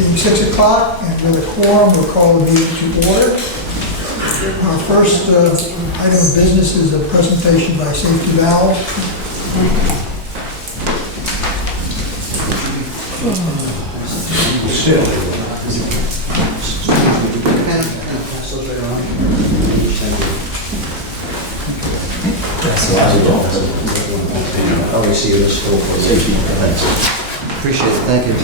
Being 6 o'clock and with a quorum, we'll call the meeting to order. Our first item of business is a presentation by Safety Valve. Oh, we see you in the school for safety. Thanks. Appreciate it. Thank you.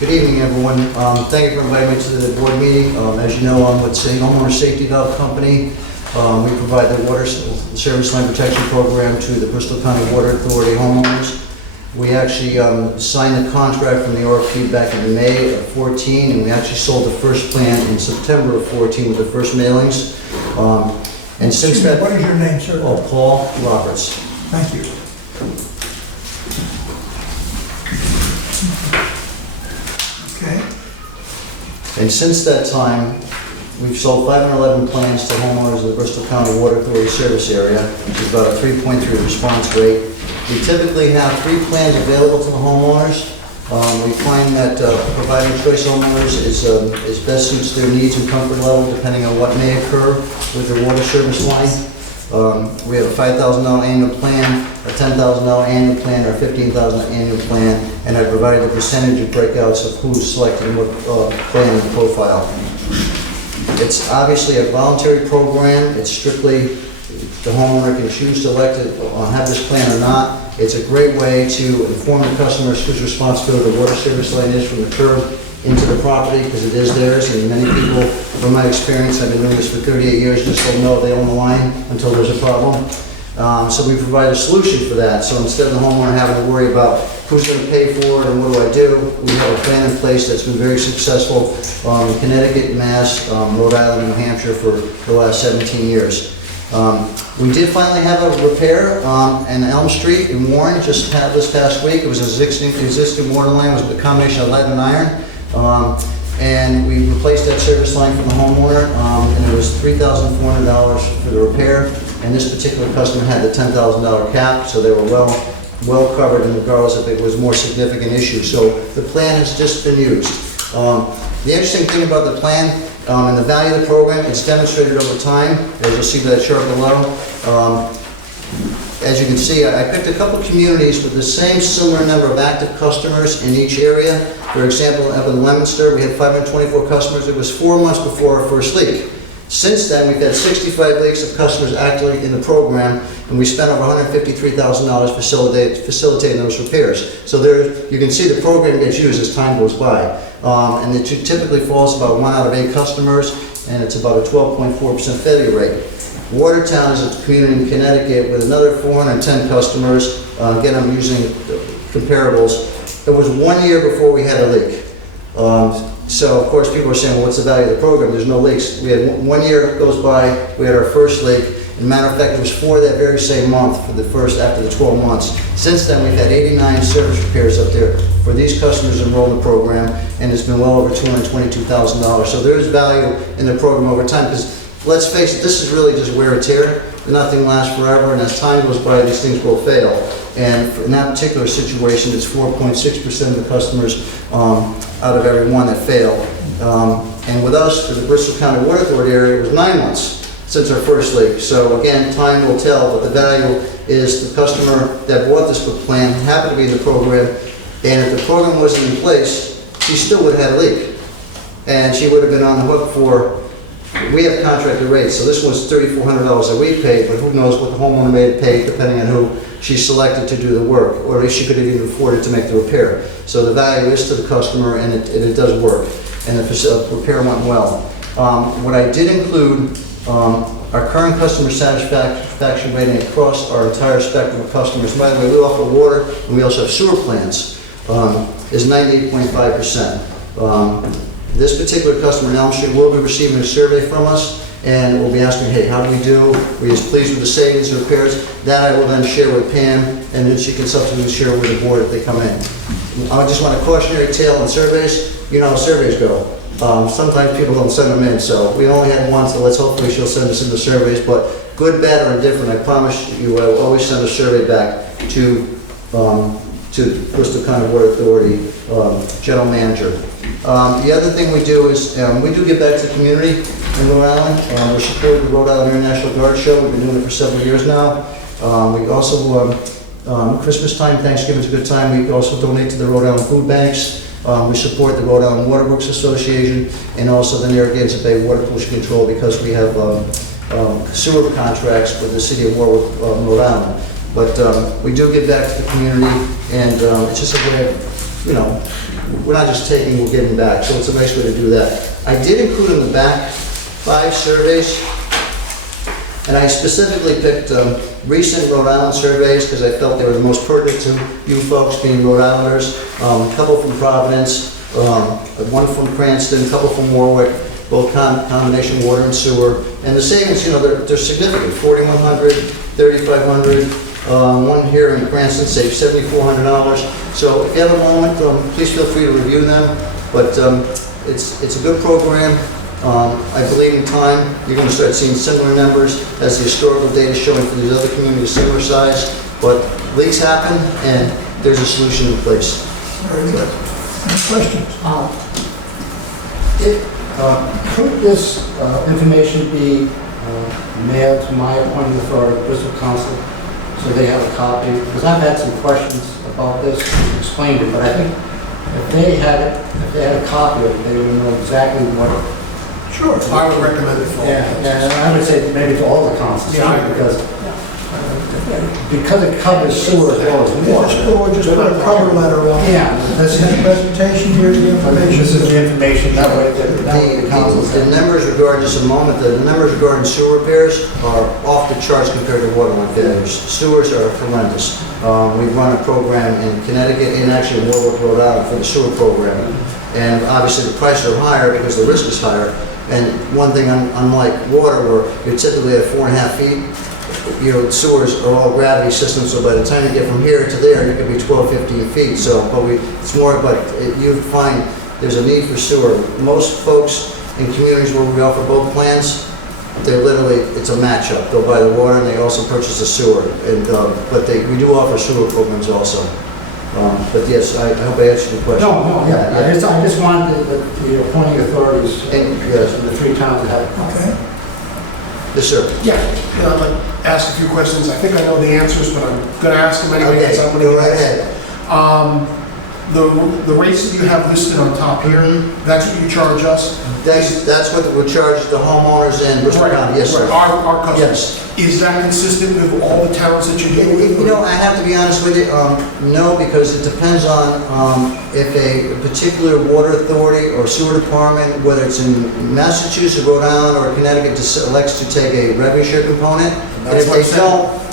Good evening, everyone. Thank you for inviting me to the board meeting. As you know, I'm with Homeowner Safety Valve Company. We provide the water service line protection program to the Bristol County Water Authority homeowners. We actually signed the contract from the RFP back in May of 14, and we actually sold the first plan in September of 14 with the first mailings. And since that... What is your name, sir? Oh, Paul Roberts. Thank you. Okay. And since that time, we've sold 511 plans to homeowners of the Bristol County Water Authority service area, which is about a 3.3 response rate. We typically have 3 plans available to the homeowners. We find that providing choice homeowners is best suits their needs and comfort level depending on what may occur with their water service line. We have a $5,000 annual plan, a $10,000 annual plan, or a $15,000 annual plan, and I provided a percentage of breakouts of who's selecting what plan and profile. It's obviously a voluntary program. It's strictly the homeowner can choose to elect to have this plan or not. It's a great way to inform the customers whose responsibility the water service line is from the curb into the property, because it is theirs, and many people, from my experience, I've been doing this for 38 years, just don't know they own the line until there's a problem. So we provide a solution for that. So instead of the homeowner having to worry about who's going to pay for it and what do I do, we have a plan in place that's been very successful in Connecticut, Mass, Rhode Island, New Hampshire for the last 17 years. We did finally have a repair on Elm Street in Warren just this past week. It was an existing water line. It was a combination of lead and iron. And we replaced that service line from the homeowner, and it was $3,400 for the repair. And this particular customer had the $10,000 cap, so they were well covered, and regardless if it was a more significant issue. So the plan has just been used. The interesting thing about the plan and the value of the program, it's demonstrated over time, as you'll see by that chart below. As you can see, I picked a couple communities with the same similar number of active customers in each area. For example, up in Leominster, we had 524 customers. It was 4 months before our first leak. Since then, we've had 65 leaks of customers actively in the program, and we spent over $153,000 facilitating those repairs. So there, you can see the program gets used as time goes by. And it typically falls about 1 out of 8 customers, and it's about a 12.4% failure rate. Watertown is a community in Connecticut with another 410 customers. Again, I'm using comparables. It was 1 year before we had a leak. So, of course, people are saying, well, what's the value of the program? There's no leaks. We had 1 year goes by, we had our first leak. As a matter of fact, it was 4 that very same month for the first, after the 12 months. Since then, we've had 89 service repairs up there for these customers enrolled in the program, and it's been well over $222,000. So there is value in the program over time, because let's face it, this is really just wear and tear. Nothing lasts forever, and as time goes by, these things will fail. And in that particular situation, it's 4.6% of the customers out of every one that fail. And with us, for the Bristol County Water Authority area, it was 9 months since our first leak. So again, time will tell, but the value is the customer that bought this plan happened to be in the program, and if the program wasn't in place, she still would have had a leak. And she would have been on the hook for, we have contracted rates, so this was $3,400 that we paid, but who knows what the homeowner may have paid depending on who she selected to do the work, or at least she could have even afforded to make the repair. So the value is to the customer, and it does work, and the repair went well. What I did include, our current customer satisfaction rating across our entire spectrum of customers. By the way, we offer water, and we also have sewer plants, is 98.5%. This particular customer in Elm Street will be receiving a survey from us, and we'll be asking, hey, how do we do? Were you pleased with the savings and repairs? That I will then share with Pam, and then she can subsequently share with the board if they come in. I just want a cautionary tale on surveys. You know how surveys go. Sometimes people don't send them in, so we only had one, so let's hopefully she'll send us in the surveys, but good, bad, or indifferent, I promise you, I will always send a survey back to Bristol County Water Authority General Manager. The other thing we do is, we do give back to the community in Rhode Island. We support the Rhode Island International Guard Show. We've been doing it for several years now. We also, Christmas time, Thanksgiving's a good time. We also donate to the Rhode Island food banks. We support the Rhode Island Waterworks Association and also the Narragansett Bay Water Pollution Control because we have sewer contracts with the city of Warwick, Rhode Island. But we do give back to the community, and it's just a way of, you know, we're not just taking, we're giving back, so it's a nice way to do that. I did include in the back 5 surveys, and I specifically picked recent Rhode Island surveys because I felt they were the most pertinent to you folks being Rhode Islanders. A couple from Providence, one from Cranston, a couple from Warwick, both combination water and sewer. And the savings, you know, they're significant, $4,100, $3,500. One here in Cranston saved $7,400. So if you have a moment, please feel free to review them. But it's a good program. I believe in time you're going to start seeing similar numbers as the historical data showing for these other communities similar size. But leaks happen, and there's a solution in place. Very good. Any questions? Could this information be mailed to my appointing authority, Bristol Council, so they have a copy? Because I've had some questions about this, explained it, but I think if they had a copy of it, they would know exactly what. Sure. I would recommend it for all. Yeah, and I would say maybe to all the councils, Yeah, I agree. because it covers sewer as well as water. Or just put a cover letter on it. Yeah, this This is, presentation, here's the information. this is the information, that way the councils. The numbers regarding, just a moment, the numbers regarding sewer repairs are off the charts compared to water line failures. Sewers are horrendous. We run a program in Connecticut and actually in Warwick, Rhode Island for the sewer program. And obviously the prices are higher because the risk is higher. And one thing, unlike water, where you're typically at 4.5 feet, you know, sewers are all gravity systems, so by the time you get from here to there, you could be 12, 15 feet. So, it's more, you find there's a need for sewer. Most folks in communities where we offer both plans, they're literally, it's a matchup. They'll buy the water and they also purchase the sewer. And, we do offer sewer programs also. But yes, I hope I answered your question. No, yeah, I just wanted the appointing authorities, And, yes. the 3 towns that have. Okay. Yes, sir. Yeah, I'd like to ask a few questions. I think I know the answers, but I'm going to ask them anyway. Okay, because I'm go gonna right guess. ahead. The rates that you have listed on top here, that's what you charge us? That's what we charge the homeowners in Bristol Right, County, yes, right, sir. our customers. Yes. Is that consistent with all the towns that you deal with? You know, I have to be honest with you, no, because it depends on if a particular water authority or sewer department, whether it's in Massachusetts, Rhode Island, or Connecticut, elects to take a revenue share component. And That's if what they I'm saying.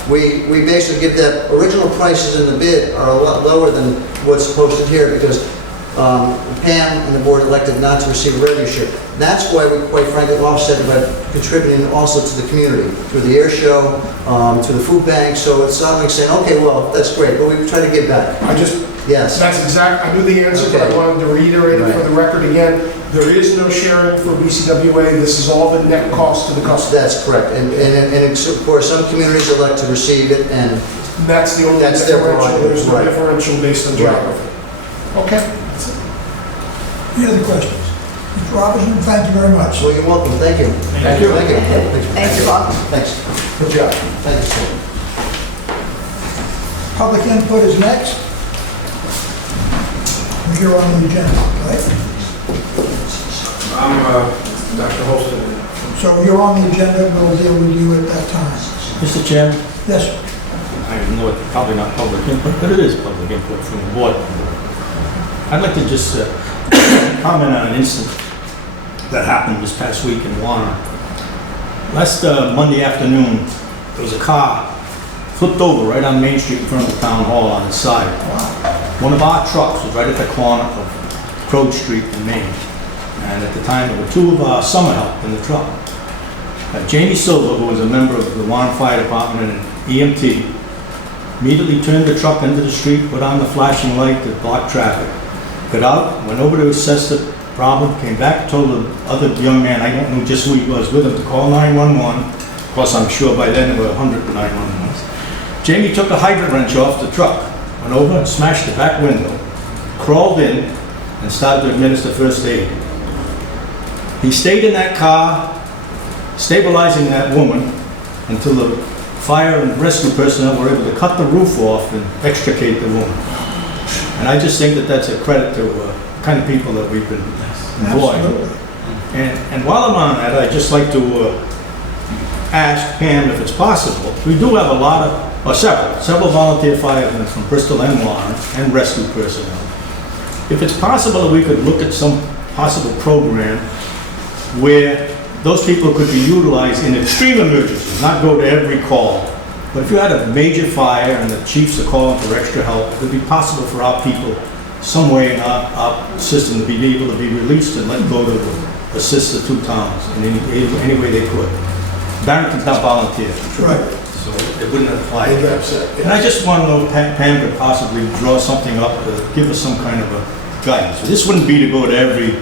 don't, we basically give that, original prices in the bid are a lot lower than what's posted here, because Pam and the board elected not to receive a revenue share. That's why we, quite frankly, offset by contributing also to the community, through the air show, to the food bank, so it's not like saying, okay, well, that's great, but we try to give back. Yes. That's exact, I knew the answer, but I Okay. wanted to reiterate it for the record again. There is no sharing for BCWA. This is all the net cost to the customer. That's correct, and of course, some communities elect to receive it, and That's the only That's their differential. prerogative, There's no right. differential based on Right. geography. Okay. Any other questions? Mr. Robinson, thank you very much. so you're welcome, thank you. Thank you. Thank you. Thank you, Bob. Thanks. Good job. Thank you, sir. Public input is next. You're on the agenda, right? I'm Dr. Holston. So you're on the agenda, we'll deal with you at that time. Mr. Chairman, Yes, sir. I know it's probably not public input, but it is public input from the board. I'd like to just comment on an incident that happened this past week in Warren. Last Monday afternoon, there was a car flipped over right on Main Street in front of the town hall on its side. One of our trucks was right at the corner of Crow Street in Maine. And at the time, there were 2 of our summer help in the truck. Jamie Silva, who was a member of the Warren Fire Department and an EMT, immediately turned the truck into the street, put on the flashing light to block traffic. Got out, went over to assess the problem, came back, told the other young man, I don't know just who he was, with him to call 911. Of course, I'm sure by then there were 100 911s. Jamie took a hydrant wrench off the truck, went over and smashed the back window, crawled in, and started to administer first aid. He stayed in that car, stabilizing that woman until the fire and rescue personnel were able to cut the roof off and extricate the woman. And I just think that that's a credit to the kind of people that we've been employing. Absolutely. And while I'm on that, I'd just like to ask Pam if it's possible. We do have a lot of, or several volunteer firemen from Bristol and Warren and rescue personnel. If it's possible that we could look at some possible program where those people could be utilized in extreme emergencies, not go to every call. But if you had a major fire and the chiefs are calling for extra help, it would be possible for our people, some way in our system, to be able to be released and let go to assist the two towns in any way they could. Barrington's not volunteer, Right. so it wouldn't apply. They get upset. And I just want to know if Pam could possibly draw something up to give us some kind of a guidance. This wouldn't be to go to every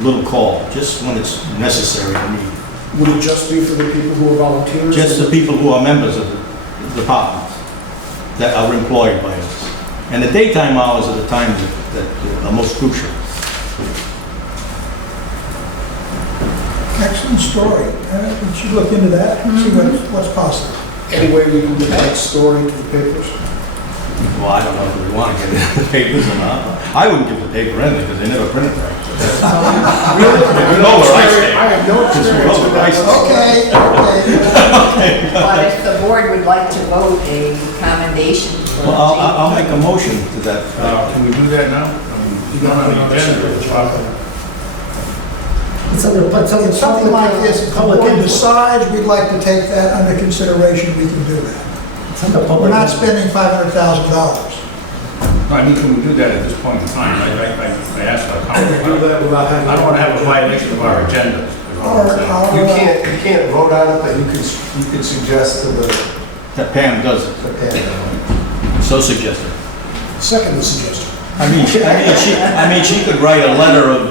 little call, just when it's necessary to need. Would it just be for the people who are volunteers? Just the people who are members of the department that are employed by us. And the daytime hours are the times that are most crucial. Excellent story. We should look into that, see what's possible. Any way we can get that story to the papers? Well, I don't know if we want to get it in the papers or not. I wouldn't give the paper anything because they never print it right. You know where I stand. I have no experience with that. Okay. But if the board would like to vote a commendation for Well, I'll make a motion to that. Can we do that now? I mean, you don't have the agenda. If something like this, if the board decides we'd like to take that under consideration, we can do that. We're not spending $500,000. No, I mean, can we do that at this point in time? I asked for a comment. Do that without having. I don't want to have a violation of our agenda. is all I'm saying. Or, You can't vote on it, but you could suggest to the That Pam does it. panel. So suggested. Second the suggestion. I mean, she could write a letter of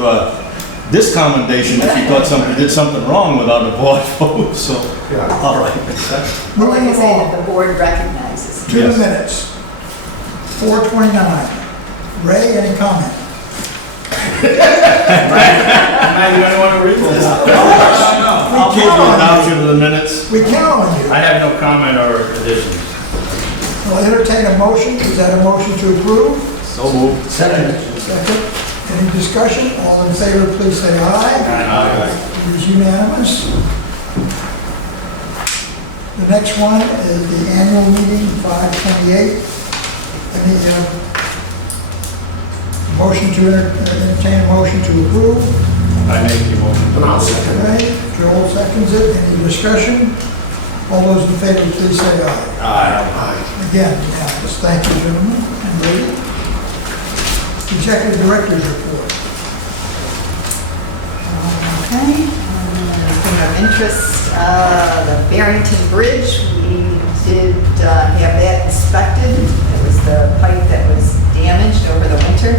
this commendation if she thought somebody did something wrong without a board vote, so, Yeah. all right. Well, like I moving say, along. that the board recognizes. To the minutes. 429. Ray, any comment? Now you don't want to read this? I'll give you an option of the minutes. We count on you. I have no comment or addition. I'll entertain a motion. Is that a motion to approve? So moved. Second. Any discussion? All in favor, please say aye. It is unanimous. The next one is the annual meeting, 5/28. Any motion to entertain a motion to approve? I make the motion. And I'll second it. Okay, Joel seconds it. Any discussion? All those in favor, please say aye. Aye. Again, unanimous. Thank you, gentlemen and lady. Executive Director's Report. Okay, thing of interest, the Barrington Bridge, we did have that inspected. It was the pipe that was damaged over the winter.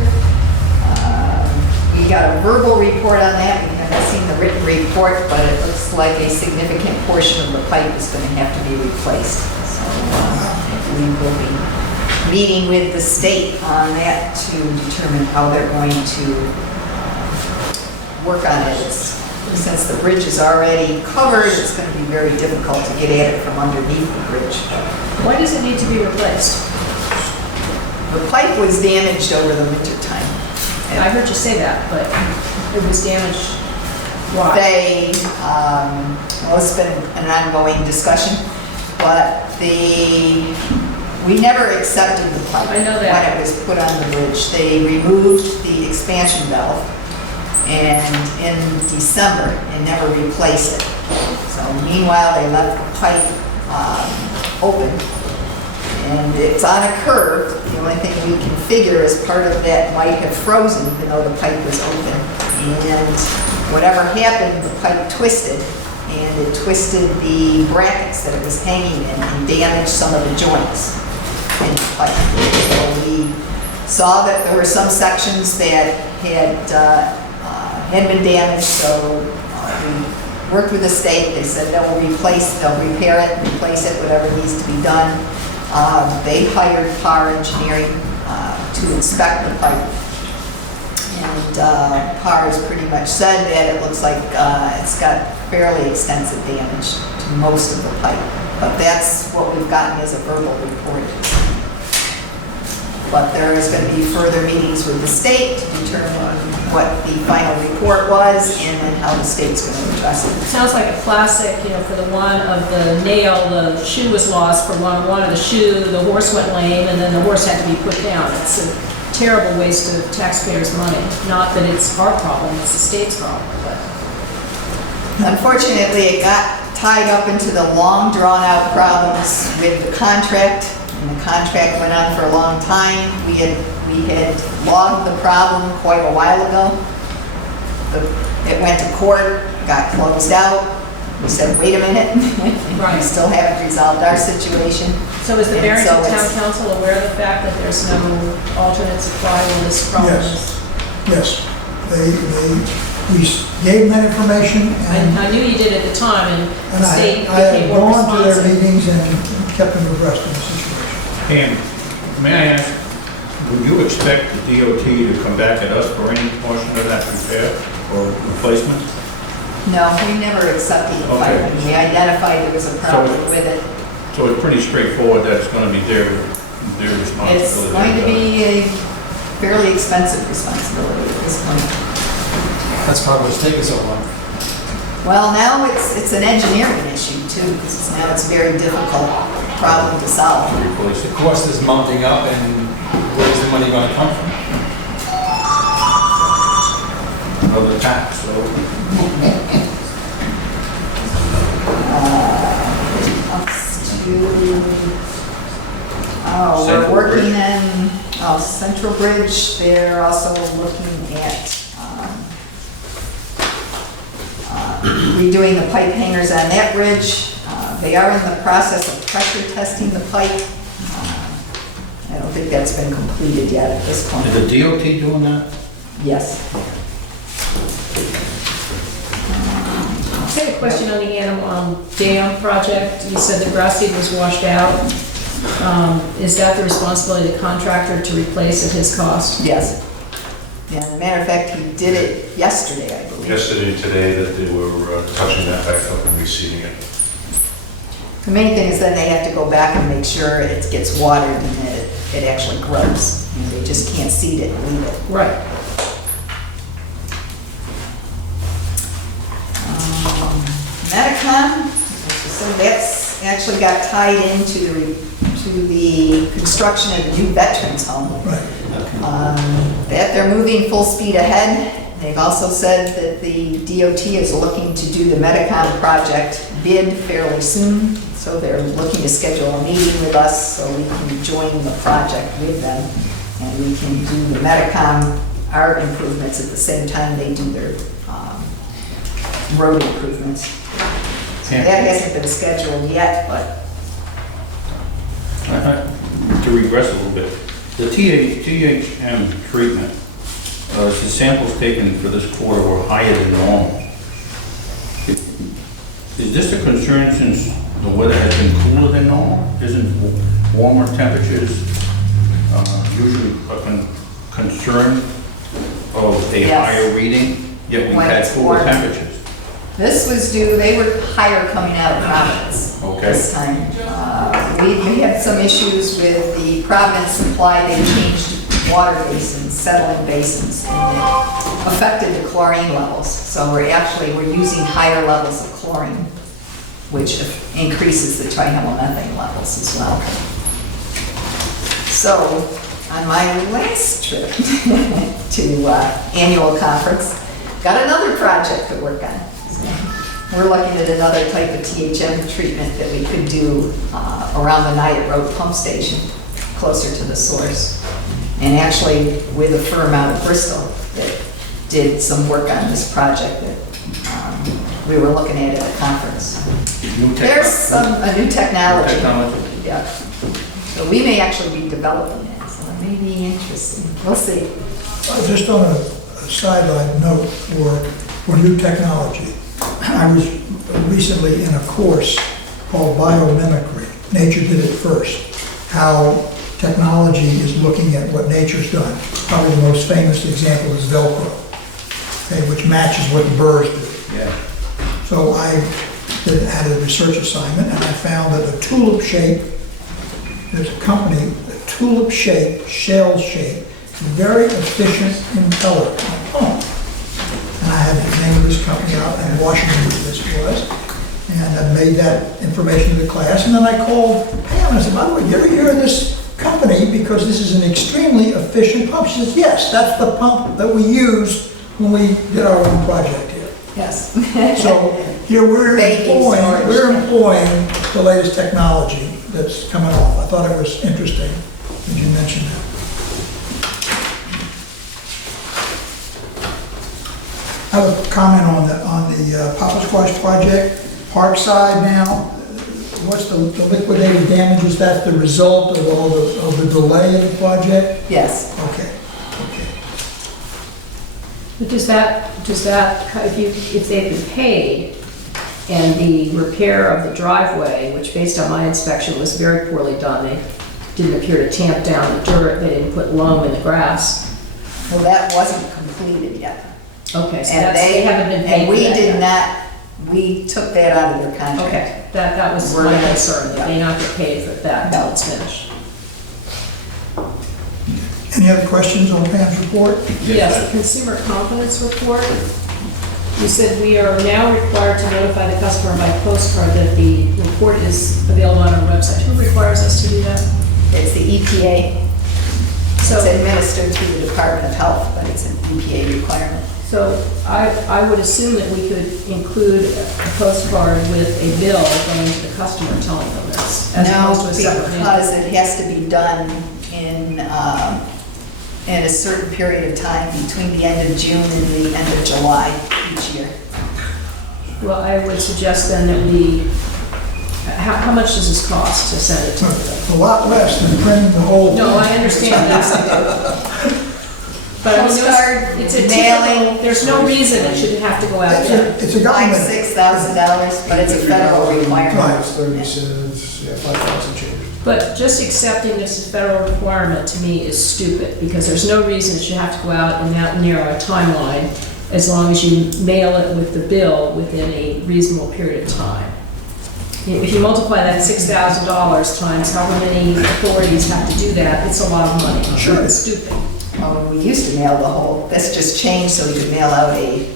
We got a verbal report on that. We haven't seen the written report, but it looks like a significant portion of the pipe is going to have to be replaced. So we will be meeting with the state on that to determine how they're going to work on it. Since the bridge is already covered, it's going to be very difficult to get at it from underneath the bridge. Why does it need to be replaced? The pipe was damaged over the winter time. I heard you say that, but it was damaged. Why? Well, it's been an ongoing discussion, but we never accepted the pipe. I know that. When it was put on the bridge. They removed the expansion valve, and in December, and never replaced it. So meanwhile, they left the pipe open, and it's on a curve. The only thing we can figure is part of that might have frozen, even though the pipe was open. And whatever happened, the pipe twisted, and it twisted the brackets that it was hanging in and damaged some of the joints in the pipe. So we saw that there were some sections that had been damaged, so we worked with the state. They said they'll repair it, replace it, whatever needs to be done. They hired PAR Engineering to inspect the pipe. And PAR has pretty much said that it looks like it's got fairly extensive damage to most of the pipe. But that's what we've gotten as a verbal report. But there is going to be further meetings with the state to determine what the final report was and then how the state's going to address it. Sounds like a classic, for the one of the nail, the shoe was lost. For one of the shoe, the horse went lame, and then the horse had to be put down. It's a terrible waste of taxpayers' money. Not that it's our problem, it's the state's problem, but. Unfortunately, it got tied up into the long, drawn-out problems with the contract, and the contract went on for a long time. We had logged the problem quite a while ago. It went to court, got closed out. We said, wait a minute, we still haven't resolved our situation. So is the And Barrington so Town it's- Council aware of the fact that there's no alternate supply when this problem is? Yes, we gave them that information, and I knew you did at the time, and the state I have became more gone to their responsive. meetings and kept them abreast of the situation. And may I ask, would you expect the DOT to come back at us for any portion of that repair or replacement? No, we never accepted the pipe. Okay. We identified there was a problem with it. So it's pretty straightforward that it's going to be their responsibility. It's going to be a fairly expensive responsibility at this point. That's probably what's taking so long. Well, now it's an engineering issue too, because now it's a very difficult problem to solve. Replace The it. cost is mounting up, and where's the money going to come from? Another tax, so. We're Central working Bridge. in Central Bridge. They're also looking at redoing the pipe hangers on that bridge. They are in the process of pressure testing the pipe. I don't think that's been completed yet at this point. Is the DOT doing that? Yes. I had a question on the Animal Dam project. You said the grass seed was washed out. Is that the responsibility of the contractor to replace at his cost? Yes. Yeah, as a matter of fact, he did it yesterday, I believe. Yesterday and today that they were touching that back up and reseeding it. The main thing is then they have to go back and make sure it gets watered and it actually grows. They just can't seed it and leave it. Right. Medicom, so that's actually got tied into the construction of the new veterans home. Right. That they're moving full speed ahead. They've also said that the DOT is looking to do the Medicom project bid fairly soon. So they're looking to schedule a meeting with us so we can join the project with them. And we can do the Medicom art improvements at the same time they do their road improvements. So that hasn't been scheduled yet, but To regress a little bit, the THM treatment, the samples taken for this quarter were higher than normal. Is this a concern since the weather has been cooler than normal? Isn't warmer temperatures usually a concern of a Yes. higher reading? Yet we've When had it's cooler warm. temperatures. this was due, they were higher coming out of Providence Okay. this time. We had some issues with the Providence supply. They changed water basins, settling basins, and it affected the chlorine levels. So we're using higher levels of chlorine, which increases the trihalomethanes levels as well. So on my last trip to annual conference, got another project to work on. So we're looking at another type of THM treatment that we could do around the Nyack Road pump station, closer to the source. And actually with a firm out of Bristol that did some work on this project that we were looking at a conference. There's a new technology. Yeah. So we may actually be developing it, so it may be interesting. We'll see. Just on a sideline note for new technology. I was recently in a course called biomimicry. Nature did it first. How technology is looking at what nature's done. Probably the most famous example is Velcro, okay, which matches what the birds do. Yeah. So I had a research assignment, and I found that the tulip shape, there's a company, the tulip shape, shell shape, very efficient impeller. Oh. And I had the name of this company out in Washington, this was, and I made that information to the class, and then I called Pam and I said, by the way, you ever hear of this company, because this is an extremely efficient pump? She says, yes, that's the pump that we used when we did our own project here. Yes. So here we're Baking storage. employing the latest technology that's coming off. I thought it was interesting that you mentioned that. I have a comment on the Papa Squash project, Parkside now. What's the liquidated damages? That's the result of all the delay in the project? Yes. Okay. But does that, if they've been paid, and the repair of the driveway, which based on my inspection was very poorly done, they didn't appear to tamp down the dirt, they didn't put loam in the grass. Well, that wasn't completed yet. Okay, so And they haven't been paid And for we that did yet. not, we took that out of their contract. Okay, that was We're my gonna- concern, that they not get paid for that until it's finished. Any other questions on Pam's report? Yes, the consumer confidence report. You said we are now required to notify the customer by postcard that the report is available on our website. Who requires us to do that? It's the EPA. So- It's administered through the Department of Health, but it's an EPA requirement. So I would assume that we could include a postcard with a bill going to the customer telling them this, as opposed to a separate mail. Because it has to be done in a certain period of time between the end of June and the end of July each year. Well, I would suggest then that we, how much does this cost to send it to them? A lot less than printing the whole. No, I understand that. But I mean, Postcard, it's a mailing. typical, there's no reason it shouldn't have to go out there. It's a $5,000 government. to $6,000, but it's a federal requirement. Times 30 cents, yeah, 5,000 change. But just accepting this as a federal requirement to me is stupid, because there's no reason it should have to go out in that narrow a timeline, as long as you mail it with the bill within a reasonable period of time. If you multiply that $6,000 times however many authorities have to do that, it's a lot of money. Sure. It's stupid. Well, we used to mail the whole, this just changed so we could mail out a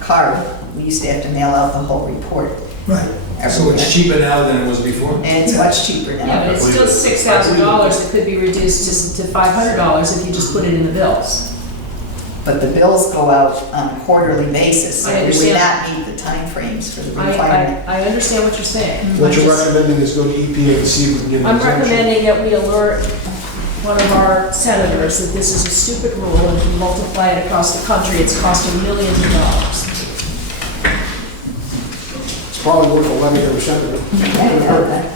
card. We used to have to mail out the whole report. Right. So every it's year. cheaper now than it was before? And it's much cheaper Yeah, now. but it's still $6,000 that could be reduced to $500 if you just put it in the bills. But the bills go out on a quarterly basis, so I we would understand. not meet the timeframes for the requirement. I understand what you're saying. What you're I'm just- recommending is go to EPA to see if we can get an I'm exemption. recommending that we alert one of our senators that this is a stupid rule, and if you multiply it across the country, it's costing millions of dollars. It's probably worth 11%. I know that.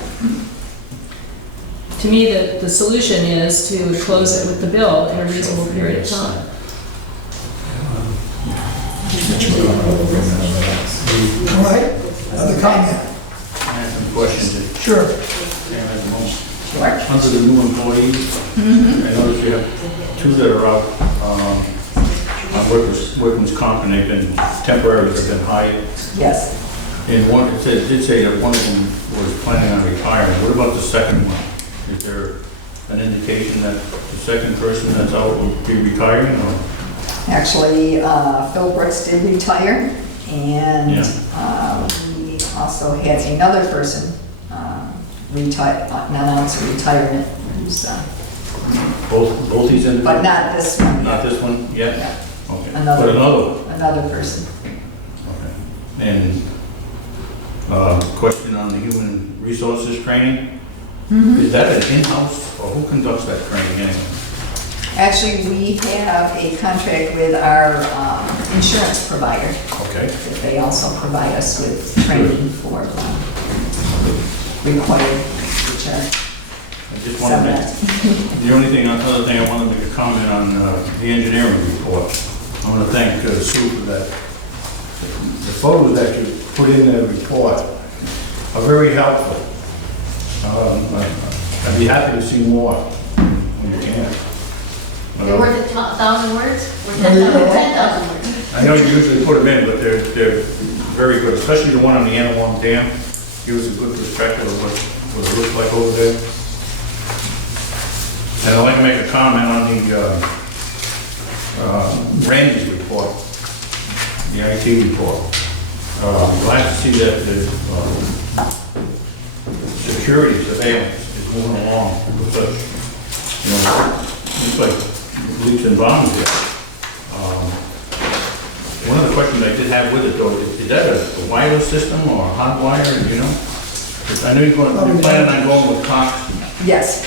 To me, the solution is to close it with the bill in a reasonable period of time. All right, other comment? I have some questions. Sure. Under the new employees, I noticed you have two that are out on workman's comp, and they've been temporary, they've been hired. Yes. And one, it did say that one of them was planning on retiring. What about the second one? Is there an indication that the second person that's out will be retiring, or? Actually, Phil Brooks did retire, and Yeah. we also had another person announce retirement, who's, Both these individuals? but not this one Not yet. this one yet? Yeah, Okay. Another- But another one? another person. Okay. And, question on the human resources training? Is that an in-house, or who conducts that training anyway? Actually, we have a contract with our insurance provider, Okay. that they also provide us with training for required, which are I just wanted some to, the only thing, other thing I wanted to make a comment on, the engineering report. I want to thank Sue for that. The photos that you put in the report are very helpful. I'd be happy to see more when you can. They're worth 1,000 words? Or Yeah, yeah. 10,000 words? I know you usually put them in, but they're very good, especially the one on the Anawam Dam. Gives a good perspective of what it looks like over there. And I'd like to make a comment on the Randy's report, the IT report. I'm glad to see that the security surveillance is moving along with such, it's like leaps and bounds here. One of the questions I did have with it though, is that a wireless system or a hot wire, you know? 'Cause I know you're planning on going with Cox. Yes,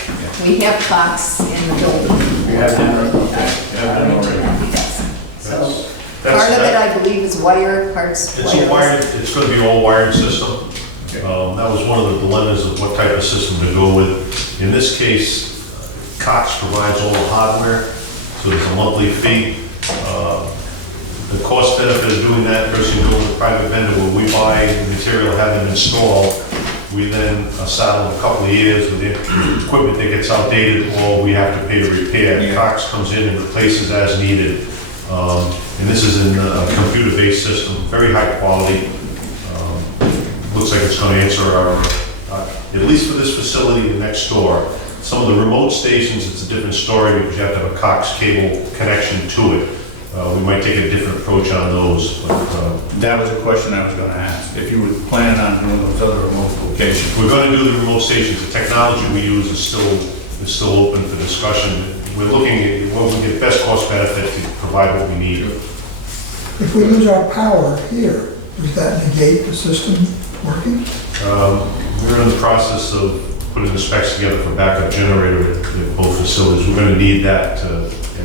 we have clocks in the building. You have them, okay, you have them already. Yes. So That's- part of it, I believe, is wire, parts It's a wired, wireless. it's going to be all wired system. That was one of the dilemmas of what type of system to go with. In this case, Cox provides all the hardware, so there's a monthly fee. The cost benefit of doing that versus going with a private vendor where we buy the material, have them installed, we then saddle a couple of years with the equipment that gets outdated or we have to pay to repair. Cox comes in and replaces as needed. And this is in a computer-based system, very high quality. Looks like it's going to answer our, at least for this facility, the next door. Some of the remote stations, it's a different story because you have to have a Cox cable connection to it. We might take a different approach on those, but That was a question I was gonna ask, if you were planning on doing those other remote locations. we're going to do the remote stations. The technology we use is still open for discussion. We're looking at what we get best cost benefit to provide what we need. If we lose our power here, does that negate the system working? We're in the process of putting the specs together for backup generator at both facilities. We're going to need that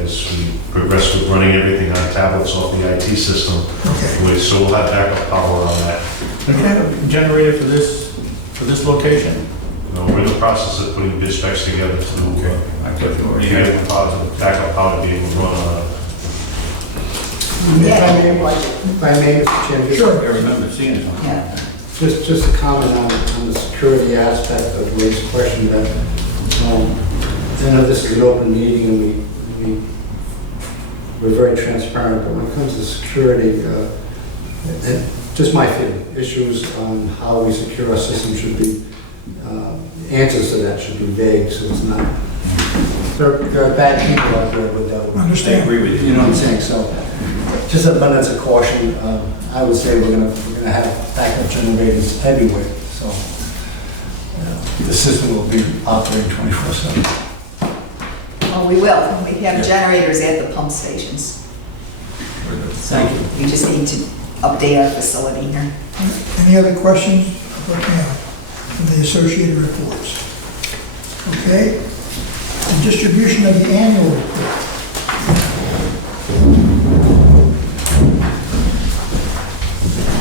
as we progress with running everything on tablets off the IT system. Okay. So we'll have backup power on that. Do you have a generator for this location? We're in the process of putting bid specs together to I thought you already get had. the backup power to be able to run on it. If I may, Mr. Chairman, just- Sure. I remember seeing it. Yeah. Just a comment on the security aspect of Ray's question that, I know this is an open meeting and we're very transparent, but when it comes to security, and just my feeling, issues on how we secure our system should be, answers to that should be vague, so it's not, there are bad people out there with that. Understand. I agree with you. You know what I'm saying? So, just abundance of caution, I would say we're gonna have backup generators everywhere, so the system will be operating 24/7. Well, we will. We have generators at the pump stations. So we just need to update our facility here. Any other questions for Pam from the associated reports? Okay. The distribution of the annual report.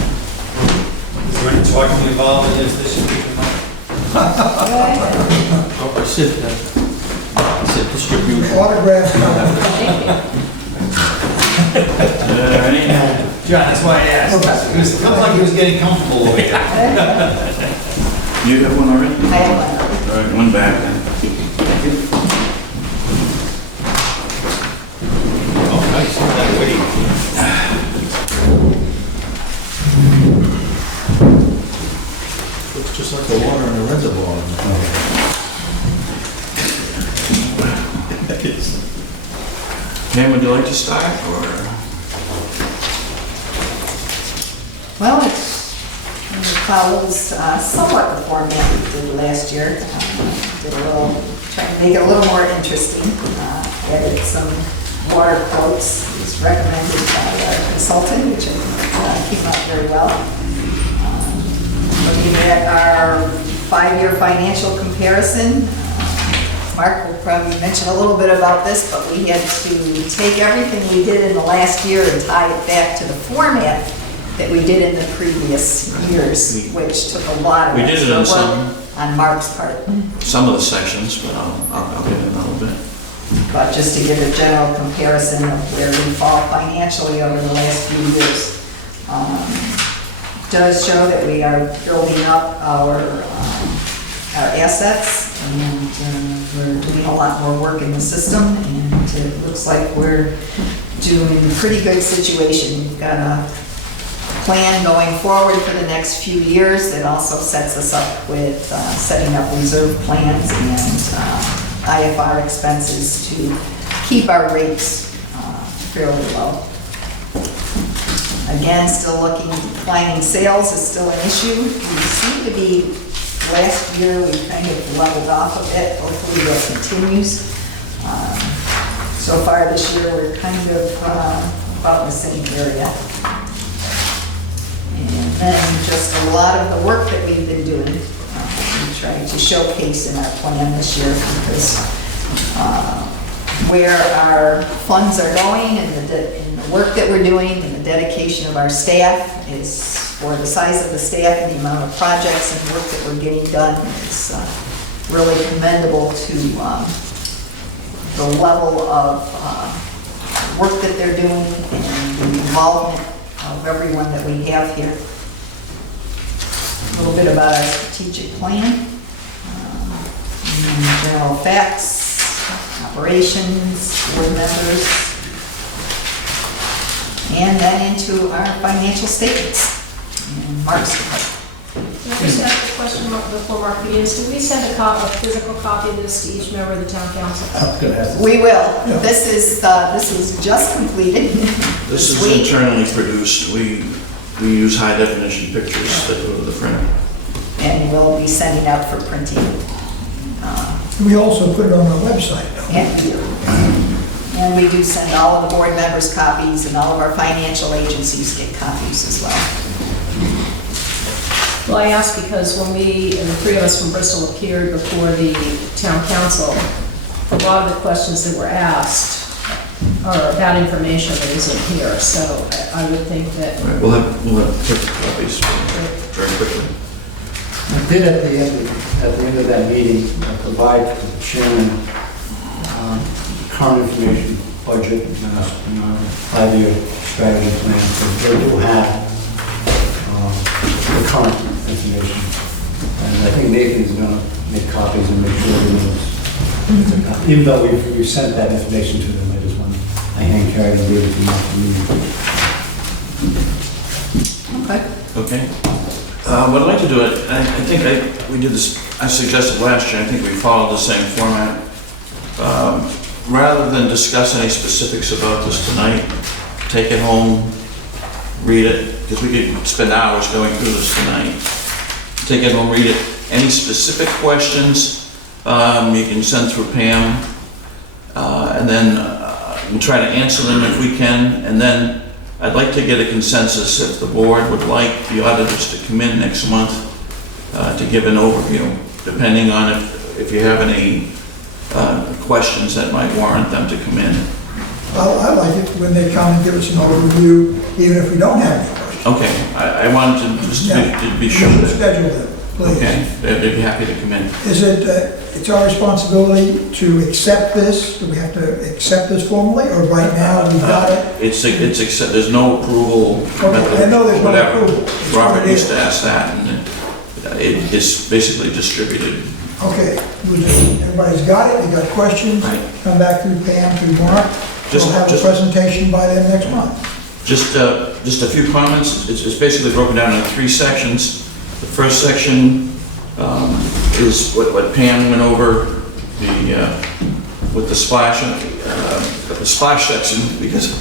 Is there any talking involved in this issue? I said distribution. Autograph copy. John, that's why I asked. It feels like he was getting comfortable over here. You have one already? I have one. All right, one back then. Oh, nice, that way. Looks just like the water in a reservoir. Pam, would you like to start, or? Well, it follows somewhat the format we did last year. Did a little, trying to make it a little more interesting. Added some water quotes, as recommended by our consultant, which I keep up very well. Looking at our 5-year financial comparison, Mark will probably mention a little bit about this, but we had to take everything we did in the last year and tie it back to the format that we did in the previous years, which took a lot of We did it in extra some- work on Mark's part. some of the sections, but I'll get in a little bit. But just to give a general comparison of where we fall financially over the last few years, does show that we are building up our assets, and we're doing a lot more work in the system, and it looks like we're doing a pretty good situation. We've got a plan going forward for the next few years that also sets us up with setting up reserve plans and IFR expenses to keep our rates fairly low. Again, still looking, declining sales is still an issue. We seem to be, last year, we kind of leveled off a bit. Hopefully that continues. So far this year, we're kind of about in the same area. And then just a lot of the work that we've been doing, we tried to showcase in our plan this year, because where our funds are going and the work that we're doing and the dedication of our staff is, for the size of the staff and the amount of projects and work that we're getting done, is really commendable to the level of work that they're doing and the involvement of everyone that we have here. A little bit about our strategic plan, general facts, operations, board members, and then into our financial statements. And Mark's department. Can I just ask a question before Mark begins? Do we send a physical copy of this to each member of the town council? We will. This is just completed This this is week. internally produced. We use high definition pictures that go to the printer. And we'll be sending out for printing. We also put it on our website. And we do send all of the board members copies, and all of our financial agencies get copies as well. Well, I ask because when we, and the three of us from Bristol appeared before the town council, a lot of the questions that were asked are about information that isn't here, so I would think that. Right, we'll have paper copies very quickly. I did at the end of that meeting provide to the chairman current information, budget, and a 5-year strategy plan. So they do have the current information. And I think Nathan is going to make copies and make sure everyone knows. Even though we sent that information to them, I just want to hand carry the reader to you. Okay. Okay. What I'd like to do, I think we did this, I suggested last year, I think we followed the same format. Rather than discuss any specifics about this tonight, take it home, read it, because we could spend hours going through this tonight. Take it home, read it. Any specific questions, you can send through Pam, and then we'll try to answer them if we can. And then I'd like to get a consensus if the board would like the auditors to come in next month to give an overview, depending on if you have any questions that might warrant them to come in. I like it when they come and give us an overview, even if we don't have any questions. Okay, I wanted to just to be sure You that, should schedule them, please. okay, they'd be happy to come in. Is it, it's our responsibility to accept this? Do we have to accept this formally, or right now we've got it? It's accept, there's no approval Okay, I know there's no whatever. approval. It's Robert what it used is. to ask that, and it's basically distributed. Okay, everybody's got it, you got questions? Right. Come back through Pam, through Mark. We'll have a presentation by them next month. Just a few comments. It's basically broken down into 3 sections. The first section is what Pam went over with the splash section, because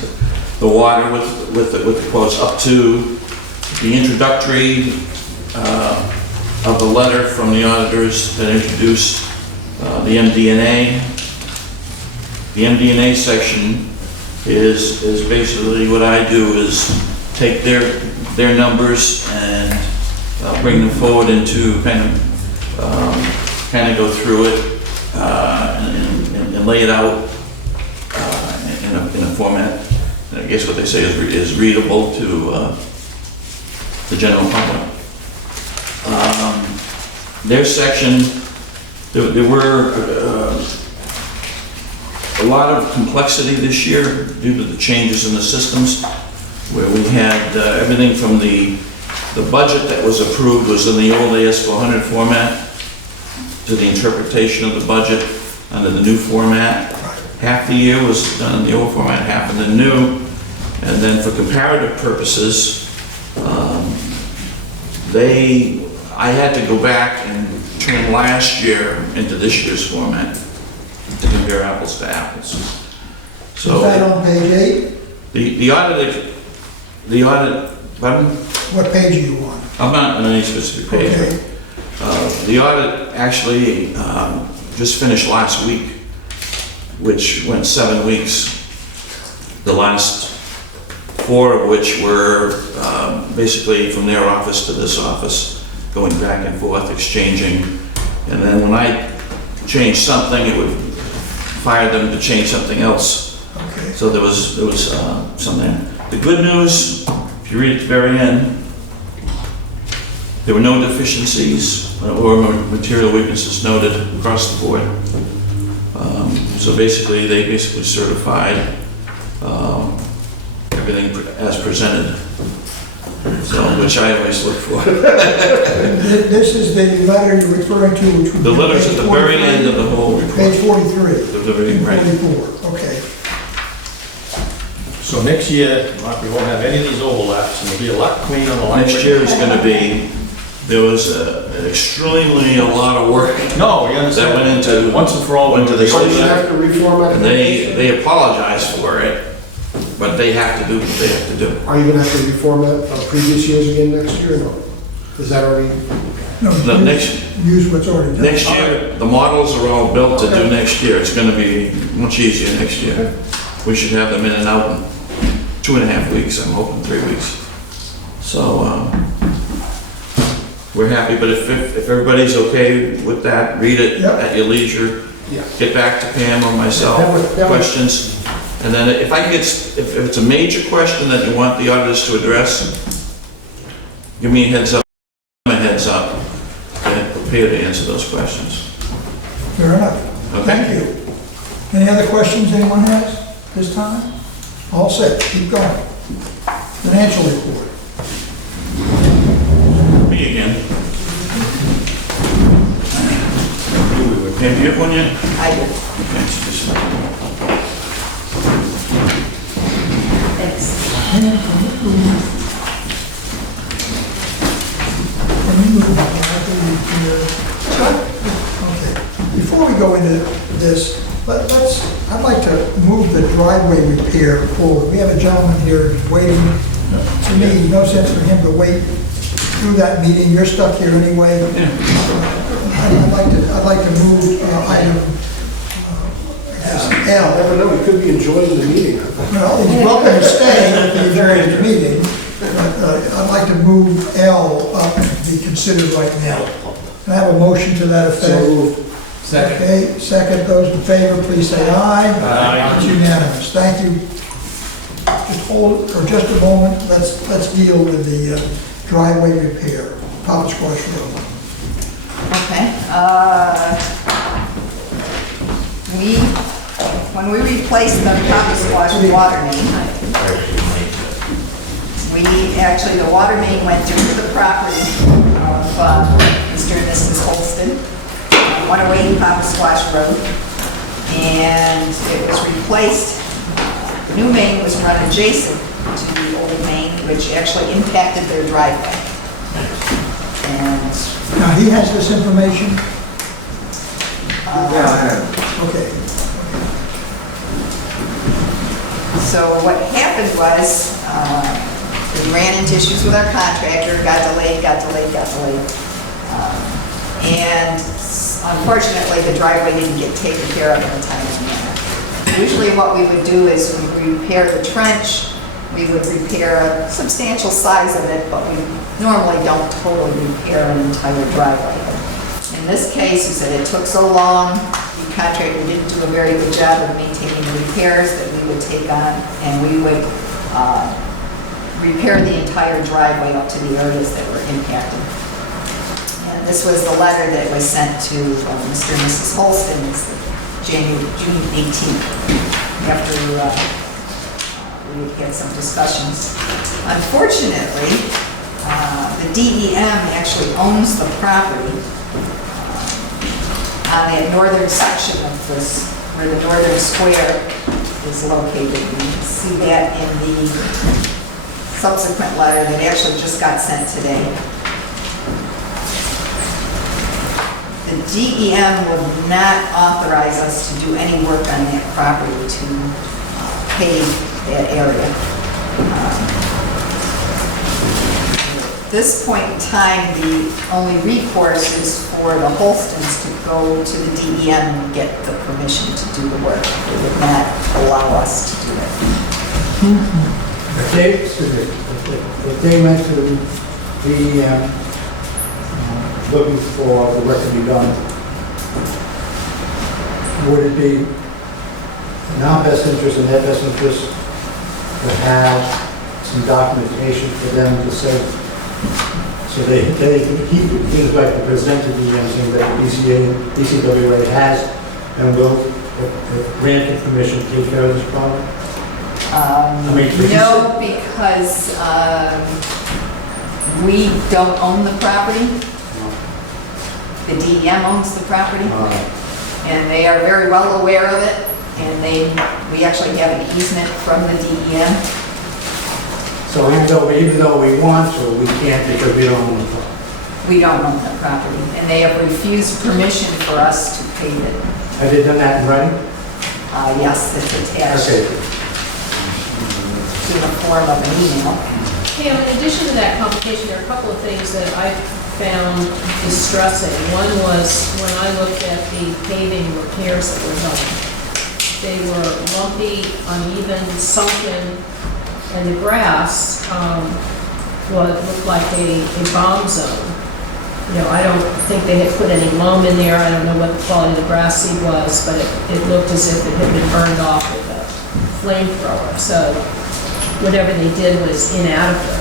the water with the quotes up to the introductory of the letter from the auditors that introduced the MD&A. The MD&A section is basically what I do is take their numbers and bring them forward into kind of go through it and lay it out in a format that I guess what they say is readable to the general public. Their section, there were a lot of complexity this year due to the changes in the systems, where we had everything from the budget that was approved was in the old AS400 format to the interpretation of the budget under the new format. Half the year was done in the old format, half in the new. And then for comparative purposes, I had to go back and turn last year into this year's format to compare apples to apples. So Is that on page 8? the audit, pardon? What page are you on? I'm not on any specific page. Okay. The audit actually just finished last week, which went 7 weeks. The last 4 of which were basically from their office to this office, going back and forth, exchanging. And then when I changed something, it would fire them to change something else. Okay. So there was some there. The good news, if you read at the very end, there were no deficiencies or material weaknesses noted across the board. So basically, they certified everything as presented, so, which I always look for. This is the letter you're referring to, which would be The letter's at the page very 43? end of the whole report. Page 43. The very, right. 44, okay. So next year, we won't have any of these overlaps, and it'll be a lot cleaner on the line. Next year is gonna be, there was extremely a lot of work No, we understand. that went into, Once and for all. went to the So you system. have to reformat. And they apologize for it, but they have to do what they have to do. Are you gonna have to reformat previous years again next year, or no? Is that already? No, The next- use what's already done. Next year, the models are all built to do next year. It's gonna be much easier next year. We should have them in and out in 2.5 weeks, I'm hoping 3 weeks. So, we're happy, but if everybody's okay with that, read it Yep. at your leisure. Yeah. Get back to Pam or myself, That was- questions. And then if if it's a major question that you want the auditors to address, give me a heads up, and prepared to answer those questions. Fair enough. Okay. Thank you. Any other questions anyone has this time? All set, keep going. Financial report. Me again. Pam, do you have one yet? I do. Okay, so just- Thanks. Can we move on after we hear? Okay. Before we go into this, I'd like to move the driveway repair forward. We have a gentleman here who's waiting. To me, no sense for him to wait through that meeting. You're stuck here anyway. I'd like to move item, I guess, I L. never know, we could be enjoying the meeting. Well, he's welcome to stay if he enjoys the meeting, but I'd like to move L up to be considered right now. Can I have a motion to that effect? So moved. Okay, second, those in favor, please say aye. Aye. It's unanimous, thank you. Just hold, for just a moment, let's deal with the driveway repair, Papa Squash Road. Okay, when we replaced the Papa Squash water main, the water main went through the property of Mr. and Mrs. Holston, 108 Papa Squash Road, and it was replaced. The new main was run adjacent to the old main, which actually impacted their driveway. And Now, he has this information? Okay. so what happened was, we ran into issues with our contractor, got delayed. And unfortunately, the driveway didn't get taken care of in a timely manner. Usually what we would do is we repair the trench, we would repair a substantial size of it, but we normally don't totally repair an entire driveway. In this case, is that it took so long, the contractor didn't do a very good job of maintaining the repairs that we would take on, and we would repair the entire driveway up to the areas that were impacted. And this was the letter that was sent to Mr. and Mrs. Holston. June 18th, after we had had some discussions. Unfortunately, the DEM actually owns the property on that northern section of this, where the northern square is located. You can see that in the subsequent letter that actually just got sent today. The DEM would not authorize us to do any work on that property to pave that area. At this point in time, the only recourse is for the Holstons to go to the DEM and get the permission to do the work. They would not allow us to do it. If they went to the DEM looking for the work to be done, would it be in our best interest and their best interest to have some documentation for them to say, so he would like to present to DEM saying that BCWA has and will, if granted permission, take care of this problem? No, because we don't own the property. The DEM owns the property, and they are very well aware of it, and we actually have an easement from the DEM. So even though we want to, we can't because we don't own the property? We don't own the property, and they have refused permission for us to pave it. Have they done that in writing? Yes, it's attached Okay. to the form of an email. Pam, in addition to that complication, there are a couple of things that I found distressing. One was when I looked at the paving repairs that were done. They were lumpy, uneven, sunken, and the grass looked like a bomb zone. You know, I don't think they had put any loam in there. I don't know what the quality of the grass seed was, but it looked as if it had been burned off with a flamethrower. So whatever they did was inadequate.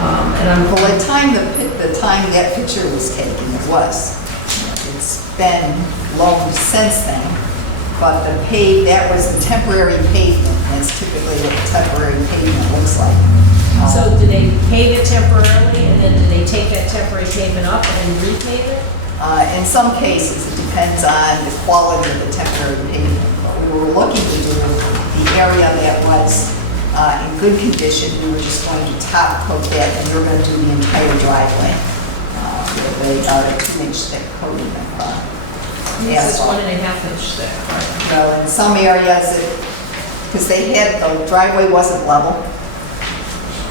Well, the time that picture was taken, it was. It's been loaned since then, but that was the temporary pavement. That's typically what the temporary pavement looks like. So did they pave it temporarily, and then did they take that temporary pavement up and repave it? In some cases, it depends on the quality of the temporary pavement. But we were looking to do the area that was in good condition. We were just going to top coat that, and we were going to do the entire driveway with a 2-inch thick coating of Yes, it's asphalt. 1.5 inch thick. So in some areas, because the driveway wasn't level,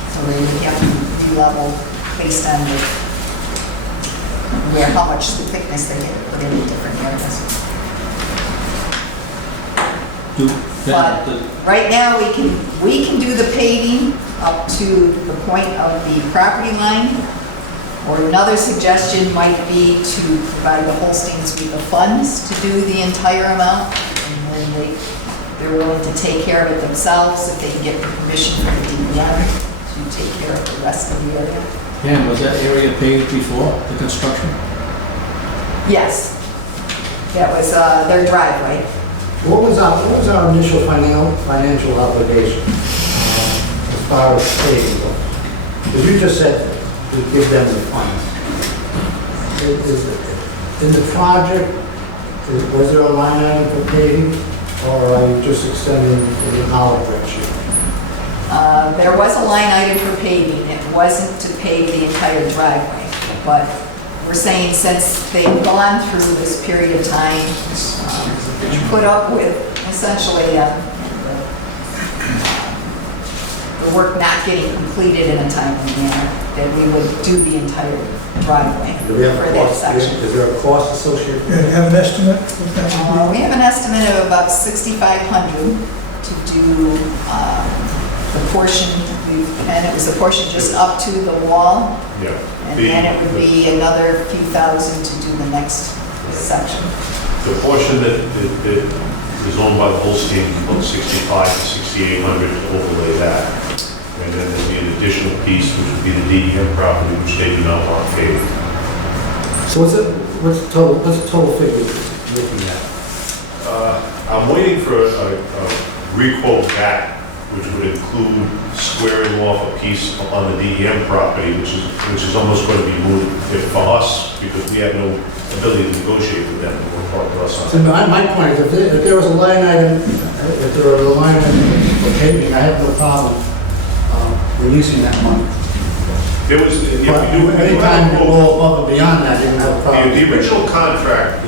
so they would have to be level based on how much the thickness they had put in different areas. But right now, we can do the paving up to the point of the property line. Or another suggestion might be to provide the Holsteins with the funds to do the entire amount. And then they're willing to take care of it themselves if they can get the permission from the DEM to take care of the rest of the area. And was that area paved before the construction? Yes. That was their driveway. What was our initial financial obligation as far as paving goes? Because you just said we give them the funds. In the project, was there a line item for paving, or are you just extending the olive branch here? There was a line item for paving. It wasn't to pave the entire driveway, but we're saying since they've gone through this period of time, put up with essentially the work not getting completed in a timely manner, that we would do the entire driveway Do we have for a that cost? section. Is there a cost associated? You have an estimate what that would We have an estimate of about $6,500 to do the portion, and it was the portion just up to the wall, Yeah. and then it would be another few thousand to do the next section. The portion that is owned by the Holstein, about 65 to 6,800 to overlay that. And then there'd be an additional piece, which would be the DEM property, which they do not want paved. So what's the total figure you're looking at? I'm waiting for a requote back, which would include squaring off a piece on the DEM property, which is almost going to be moved for us, because we have no ability to negotiate with them. We'll talk to us So on it. my point is, if there was a line item, if there was a line item for paving, I have no problem releasing that money. There was, if you But do, anytime you go above and beyond that, you're gonna have a problem. the original contract,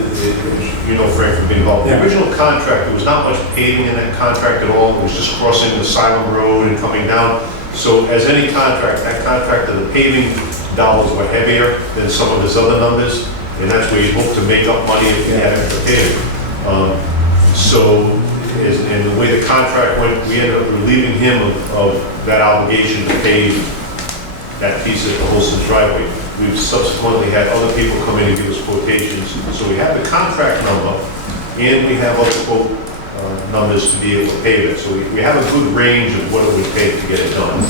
you know, Frank, from being involved, the Yeah. original contract, there was not much paving in that contract at all. It was just crossing the Silent Road and coming down. So as any contract, that contract, the paving dollars were heavier than some of his other numbers, and that's where you hope to make up money if you had extra paving. And the way the contract went, we ended up relieving him of that obligation to pave that piece of the Holston's driveway. We've subsequently had other people come in and give us quotations. So we have the contract number, and we have other quote numbers to be able to pave it. So we have a good range of what it would take to get it done.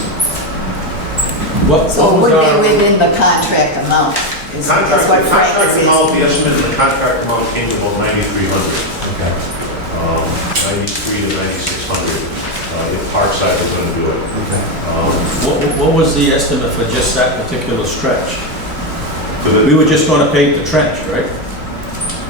So would be within the contract amount? Is Contract, what the Frank contract is amount, the asking. estimate of the contract amount came to about 9,300. Okay. 93 to 9,600. If Parkside was going to do it. What was the estimate for just that particular stretch? For the- We were just gonna pave the trench, right?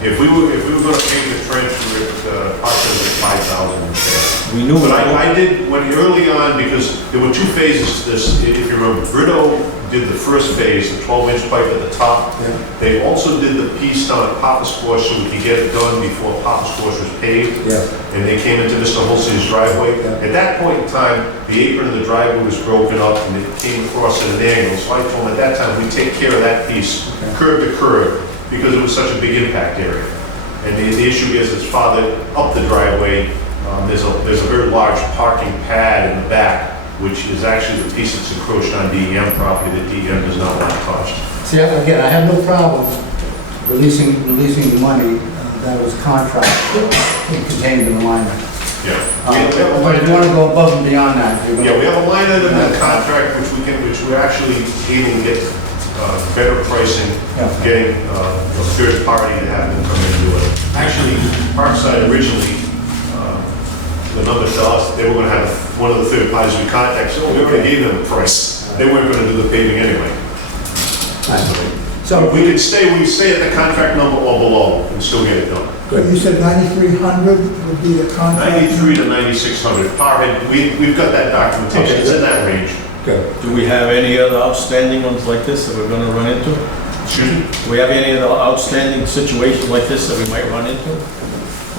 If we were going to pave the trench, we were at approximately 5,000 and change. We knew But it. I did, when early on, because there were two phases to this, if you remember, Bristol did the first phase, the 12-inch pipe at the top. Yeah. They also did the piece down at Papa Squash so we could get it done before Papa Squash was paved. Yeah. And they came into Mr. Holstein's driveway. Yeah. At that point in time, the apron of the driveway was broken up and it came across at an angle. So I told him at that time, we'd take care of that piece, Okay. curb to curb, because it was such a big impact area. And the issue is, it's farther up the driveway, there's a very large parking pad in the back, which is actually the piece that's encroached on DEM property that DEM does not want touched. See, again, I have no problem releasing the money that was contracted and contained in the line item. Yeah. But if you want to go above and beyond that, you're Yeah, we gonna... have a line item in the contract which we're actually able to get better pricing, Yeah. getting a third party to have them come in and do it. Actually, Parkside originally, the number to us, they were gonna have one of the third parties we contacted, so we already gave them a price. They weren't gonna do the paving anyway. So So, we stay at the contract number or below and still get it done. So you said 9,300 would be the contract? 93 to 9,600, we've got that documentation, it's in that range. good. Do we have any other outstanding ones like this that we're gonna run into? Excuse me? Do we have any other outstanding situations like this that we might run into?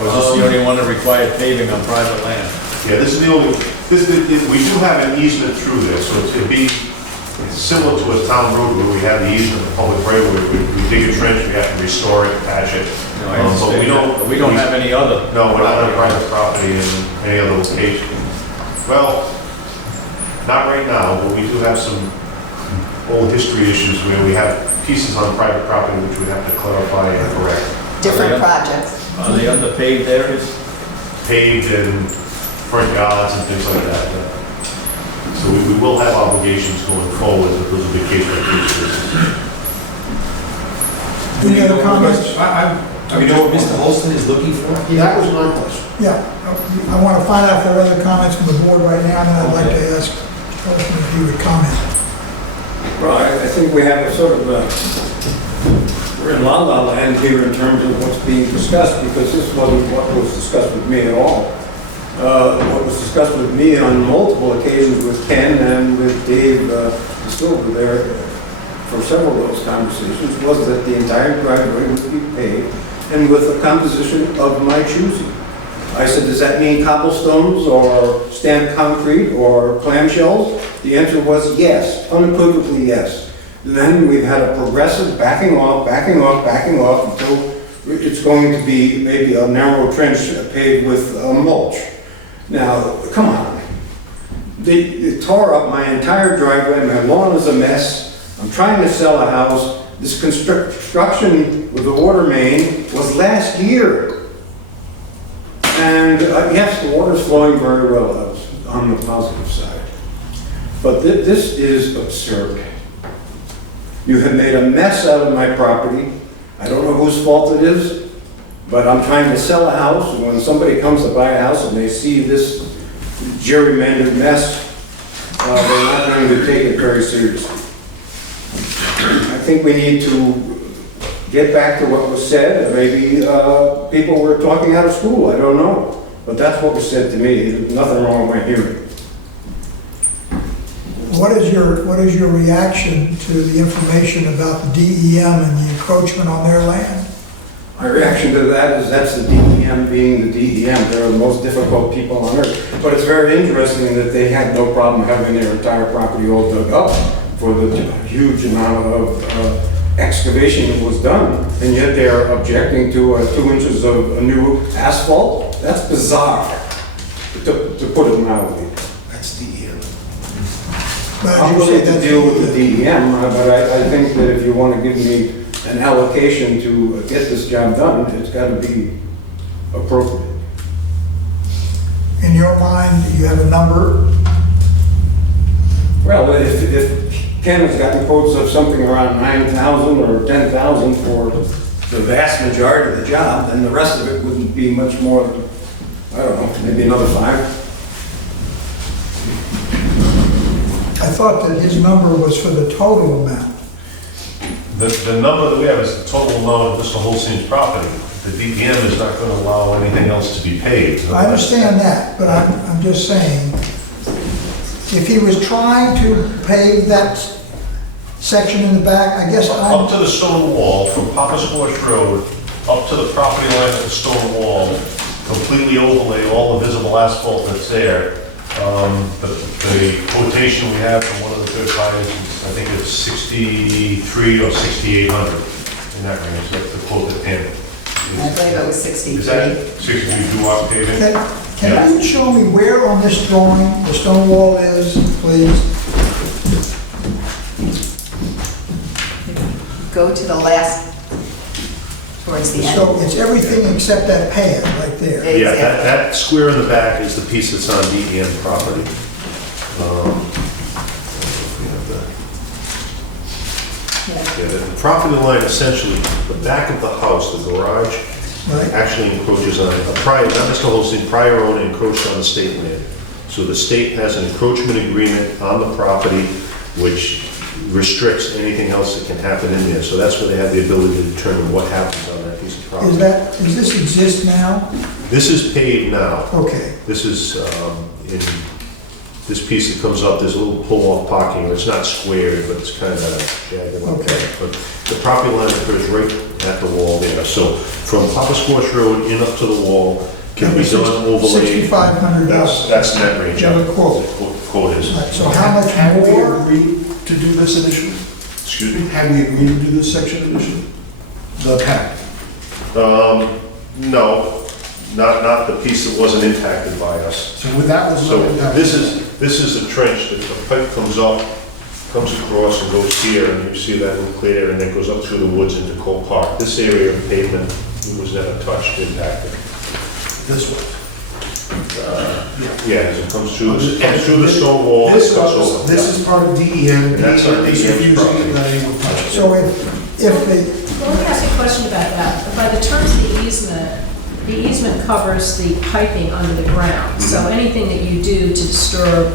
Or is this the only one that required paving on private land? Yeah, this is the only, we do have an easement through this, so it'd be similar to a town road where we have the easement of public right of way. We dig a trench, we have to restore it, patch it. No, I But understand that, but we don't have any other. No, we're not on private property in any other location. Well, not right now, but we do have some old history issues where we have pieces on private property which we have to clarify and correct. Different Yeah. projects. Are they underpaved areas? Paved and front yards and things like that. Yeah. So we will have obligations going forward, but those will be case by case basis. Any other comments? Do we know what Mr. Holston is looking for? That was my question. Yeah, I want to find out if there are other comments from the board right now, and then I'd like to ask Holston if he would comment. Well, I think we have a sort of, we're in la-la land here in terms of what's being discussed, because this wasn't what was discussed with me at all. What was discussed with me on multiple occasions with Ken and with Dave Silver there for several of those conversations was that the entire driveway would be paved and with a composition of my choosing. I said, does that mean cobblestones or stamped concrete or clamshells? The answer was yes, unequivocally yes. Then we've had a progressive backing off until it's going to be maybe a narrow trench paved with mulch. Now, come on. They tore up my entire driveway, my lawn is a mess. I'm trying to sell a house. This construction with the water main was last year. And yes, the water's flowing very well, that was on the positive side. But this is absurd. You have made a mess out of my property. I don't know whose fault it is. But I'm trying to sell a house, and when somebody comes to buy a house and they see this gerrymandered mess, they're not going to take it very seriously. I think we need to get back to what was said. Maybe people were talking out of school, I don't know. But that's what was said to me. There's nothing wrong with my hearing. What is your reaction to the information about the DEM and the encroachment on their land? My reaction to that is that's the DEM being the DEM. They're the most difficult people on earth. But it's very interesting that they had no problem having their entire property all dug up for the huge amount of excavation that was done. And yet they're objecting to 2 inches of a new asphalt. That's bizarre, to put it mildly. That's DEM. But I'm as you willing say, to deal with the DEM, but I think that if you want to give me an allocation to get this job done, it's got to be appropriate. in your mind, you have a number? Well, if Ken has gotten quotes of something around 9,000 or 10,000 for the vast majority of the job, then the rest of it wouldn't be much more, I don't know, maybe another 5. I thought that his number was for the total amount. The number that we have is the total amount of Mr. Holstein's property. The DEM is not going to allow anything else to be paid. I understand that, but I'm just saying, if he was trying to pave that section in the back, I guess Up to the stone wall, from Papa Squash Road, up to the property line of the stone wall, completely overlay all the visible asphalt that's there. The quotation we have from one of the third parties is, I think it's 63 or 6,800 in that range. That's the quote that Pam. I believe it was 63. Is that 63 doo-wop paving? Can you show me where on this drawing the stone wall is, please? Go to the last, towards the end. So it's everything except that pad right there. Yeah, that square in the back is the piece that's on DEM property. We have that. Yeah, the property line essentially, the back of the house, the garage, Right. actually encroaches on, a prior, not Mr. Holstein, prior owner encroached on the state land. So the state has an encroachment agreement on the property which restricts anything else that can happen in there. So that's where they have the ability to determine what happens on that piece of property. Does this exist now? This is paved now. Okay. This is, in this piece that comes up, there's a little pull-off parking, it's not squared, but it's kind of jagged. Okay. But the property line occurs right at the wall there. So from Papa Squash Road in up to the wall can be done overlay. $6,500. That's net range. Yeah, the quote. Quote is. Right, so how much Have we more? agreed to do this initially? Excuse me? Have we agreed to do this section initially? The pact? No, not the piece that wasn't impacted by us. So with that was So not impacted. this is a trench that the pipe comes up, comes across and goes here, and you see that little clear, and then goes up through the woods into Cole Park. This area of pavement was never touched, impacted. This way. Yeah, as it comes through the stone wall, it This cuts goes, over. this is part of DEM. And that's on DEM is DEM's refusing property. it, not anyone touch it. So if the, Well, let me ask you a question about that. By the terms of the easement covers the piping under the ground. So anything that you do to disturb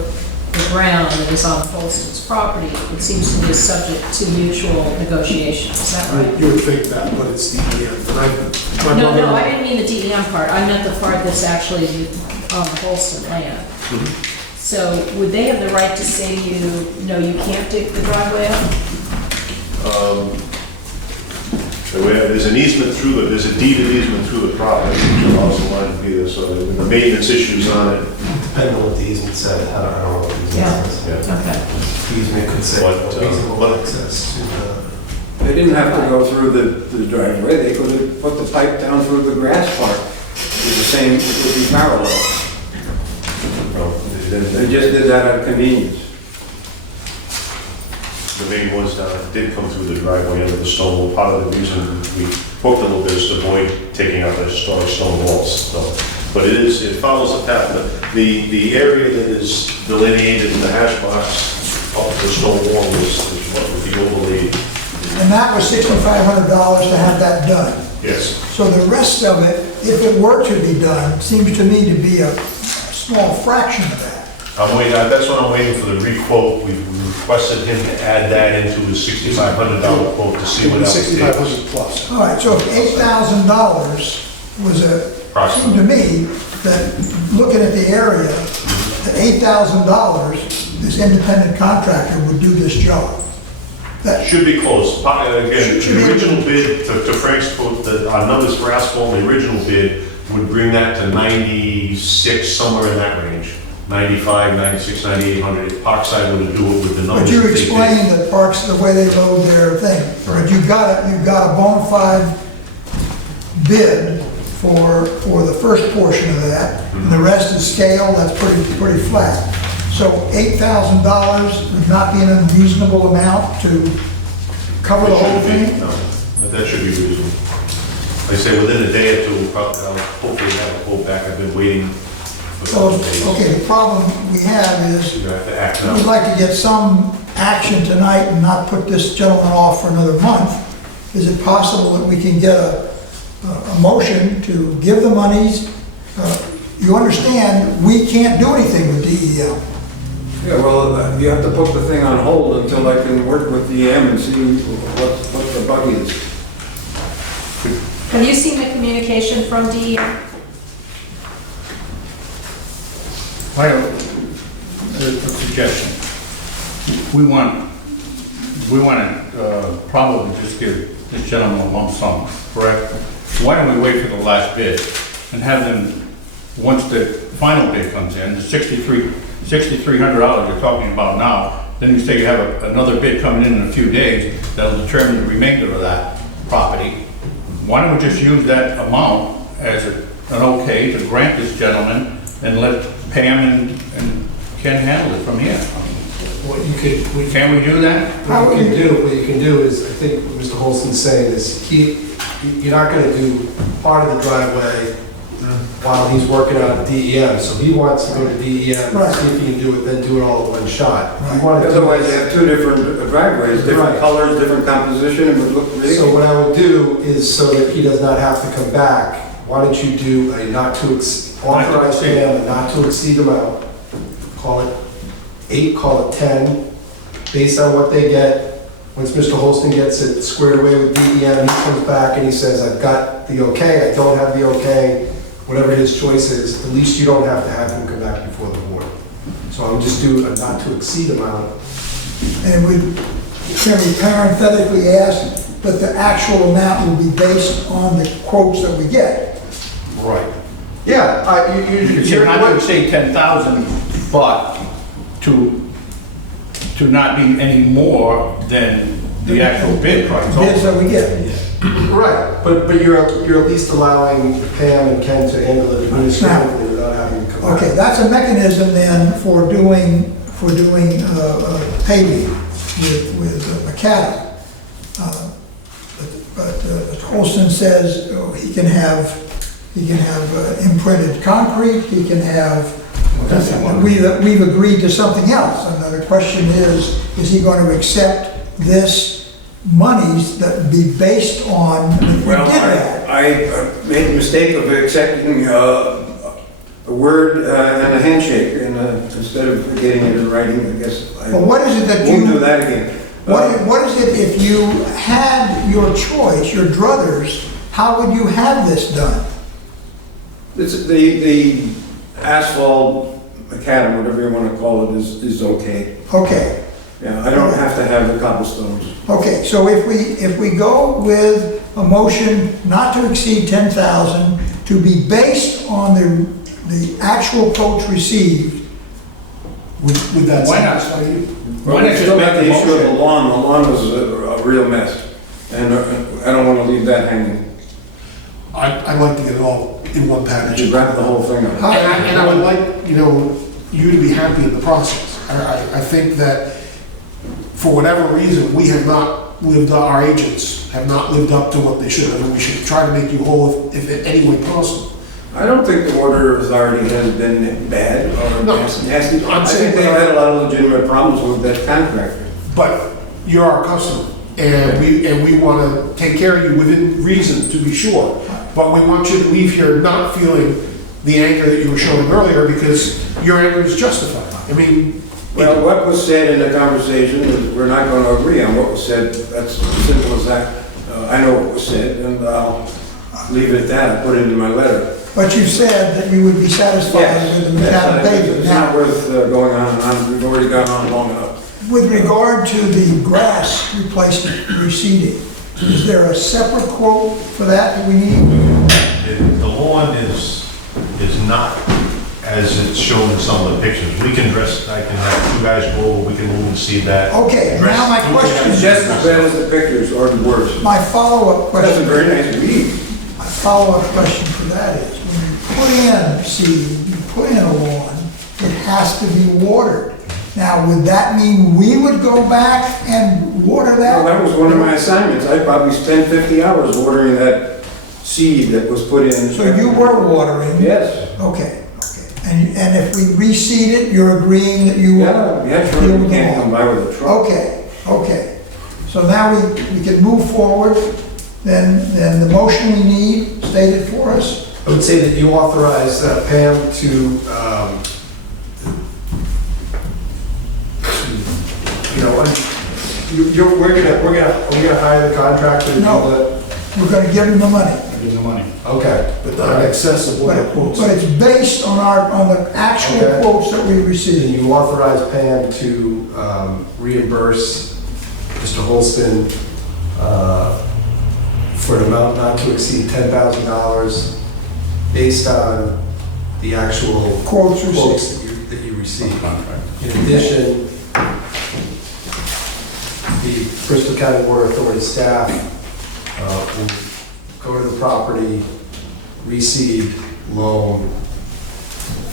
the ground that is on Holston's property, it seems to be subject to mutual negotiation. Is that right? You would think that, but it's DEM. And No, I didn't mean the DEM part. I meant the part that's actually on the Holston land. So would they have the right to say to you, no, you can't dig the driveway up? There's an easement there's a deeded easement through the property, which allows the line to be there, so the maintenance issues on it. Depending on what the easement said, I don't know what the Yeah. easement says. Yeah. Okay. The easement could say What, reasonable what- access to the... They didn't have to go through the driveway, they could have put the pipe down through the grass part. It's the same, it would be parallel. They just did that out of convenience. The main ones did come through the driveway under the stone wall. Part of the reason we poked a little bit is to avoid taking out the historic stone walls. So, but it follows the path. The area that is delineated in the hash box up to the stone wall is what would be overlaid And that was $6,500 to have that done. Yes. So the rest of it, if it were to be done, seems to me to be a small fraction of that. I'm waiting, that's what I'm waiting for the re-quote. We requested him to add that into his $6,500 quote to see what else it is. 6,500 plus. All right, so if $8,000 was seemed to me that, looking at the area, that $8,000, this independent contractor would do this job. That Should be close. Again, Should be- the original bid, to Frank's quote, our numbers for asphalt, the original bid would bring that to 96, somewhere in that range. 95, 96, 9,800. If Parkside were to do it with the numbers. But you that they did. explained that Parks, the way they load their thing. But you've got a bona fide bid for the first portion of that, and the rest is scale, that's pretty flat. So $8,000 would not be an unreasonable amount to cover the whole thing? No, that should be reasonable. Like I say, within a day or two, we'll probably, I'll hopefully have a quote back. I've been waiting for a So, couple of days. okay, the problem we have is, You're gonna have to act we'd now. like to get some action tonight and not put this gentleman off for another month. Is it possible that we can get a motion to give the monies? You understand, we can't do anything with DEM. Yeah, well, you have to put the thing on hold until I can work with DM and see what the bug is. Have you seen the communication from DEM? I have a suggestion. We want to probably just give this gentleman a lump sum, correct? Why don't we wait for the last bid and have them, once the final bid comes in, the $6,300 you're talking about now, then you say you have another bid coming in a few days that'll determine the remainder of that property. Why don't we just use that amount as an okay to grant this gentleman and let Pam and Ken handle it from here? What you could, Can we do that? what you can do is, I think what Mr. Holston's saying is, you're not gonna do part of the driveway while he's working on DEM, so he wants to go to DEM, Right. see if he can do it, then do it all in one shot. You wanna do Otherwise, this- you have two different driveways, different Right. colors, different composition, it would look So ridiculous. what I would do is, so that he does not have to come back, why don't you do a authorize him a not to exceed amount, call it 8, call it 10, based on what they get. Once Mr. Holston gets it squared away with DEM, he comes back and he says, I've got the okay, I don't have the okay, whatever his choice is, at least you don't have to have him come back before the board. So I would just do a not to exceed amount. And can we parenthetically ask that the actual amount will be based on the quotes that we get? Right. Yeah, You're not going to say 10,000, but to not be any more than the actual bid price. Bids that we get. right, but you're at least allowing Pam and Ken to handle it administratively without having to come back. Okay, that's a mechanism then for doing paving with macadam. But Holston says he can have imprinted concrete, he can have, we've agreed to something else. And the question is he going to accept this monies that would be based on, if we Well, did that? I made the mistake of accepting a word and a handshake, and instead of getting it in writing, I guess I Well, what is it that won't do you, that again. what is it if you had your choice, your druthers, how would you have this done? The asphalt, macadam, whatever you want to call it, is okay. Okay. Yeah, I don't have to have the cobblestones. Okay, so if we go with a motion not to exceed 10,000 to be based on the actual quotes received, Would that Why not? satisfy you? Why not Just just about make the the issue of the motion? lawn was a real mess, and I don't want to leave that hanging. I'd like to get it all in one package. You wrap the whole thing up. And I would like, you to be happy in the process. I think that for whatever reason, our agents have not lived up to what they should have, and we should try to make you whole if in any way possible. I don't think the water authority has been bad or No, nasty. I'm I saying think they've had a lot of legitimate problems with that contractor. But you're our customer, and we want to take care of you within reason, to be sure. But we want you to leave here not feeling the anger that you were showing earlier, because your anger is justified. I mean, Well, what was said in the conversation, is we're not going to agree on what was said. That's as simple as that. I know what was said, and I'll leave it at that. I put it in my letter. But you said that you would be satisfied with the mechanical pavement. It's not Now, worth going on and on. We've already gone on long enough. with regard to the grass replacement, reseeding, is there a separate quote for that we need? The lawn is not as it's shown in some of the pictures. We can dress, I can have two guys go over, we can move and see that. Okay, now my question It's is, just as bad as the pictures or the words. my follow-up That's a question, very nice read. my follow-up question to that is, when you put in seed, you put in a lawn, it has to be watered. Now, would that mean we would go back and water that? Well, that was one of my assignments. I probably spent 50 hours watering that seed that was put in. So you were watering? Yes. Okay, okay. And if we reseed it, you're agreeing that you will? Yeah, sure. deal You with the can't lawn? come by with a truck. Okay, okay. So now we can move forward, then the motion we need stated for us? I would say that you authorize Pam to, we're gonna hire the contractor to do No. We're gonna give them the money. Give them the money. Okay. but not in excess of what But it quotes. but it's based on on the actual Okay. quotes that we And received. you authorize Pam to reimburse Mr. Holston for an amount not to exceed $10,000 based on the actual Quotes received. quotes that you received. In addition, the Bristol County Water Authority staff will go to the property, reseed, loam.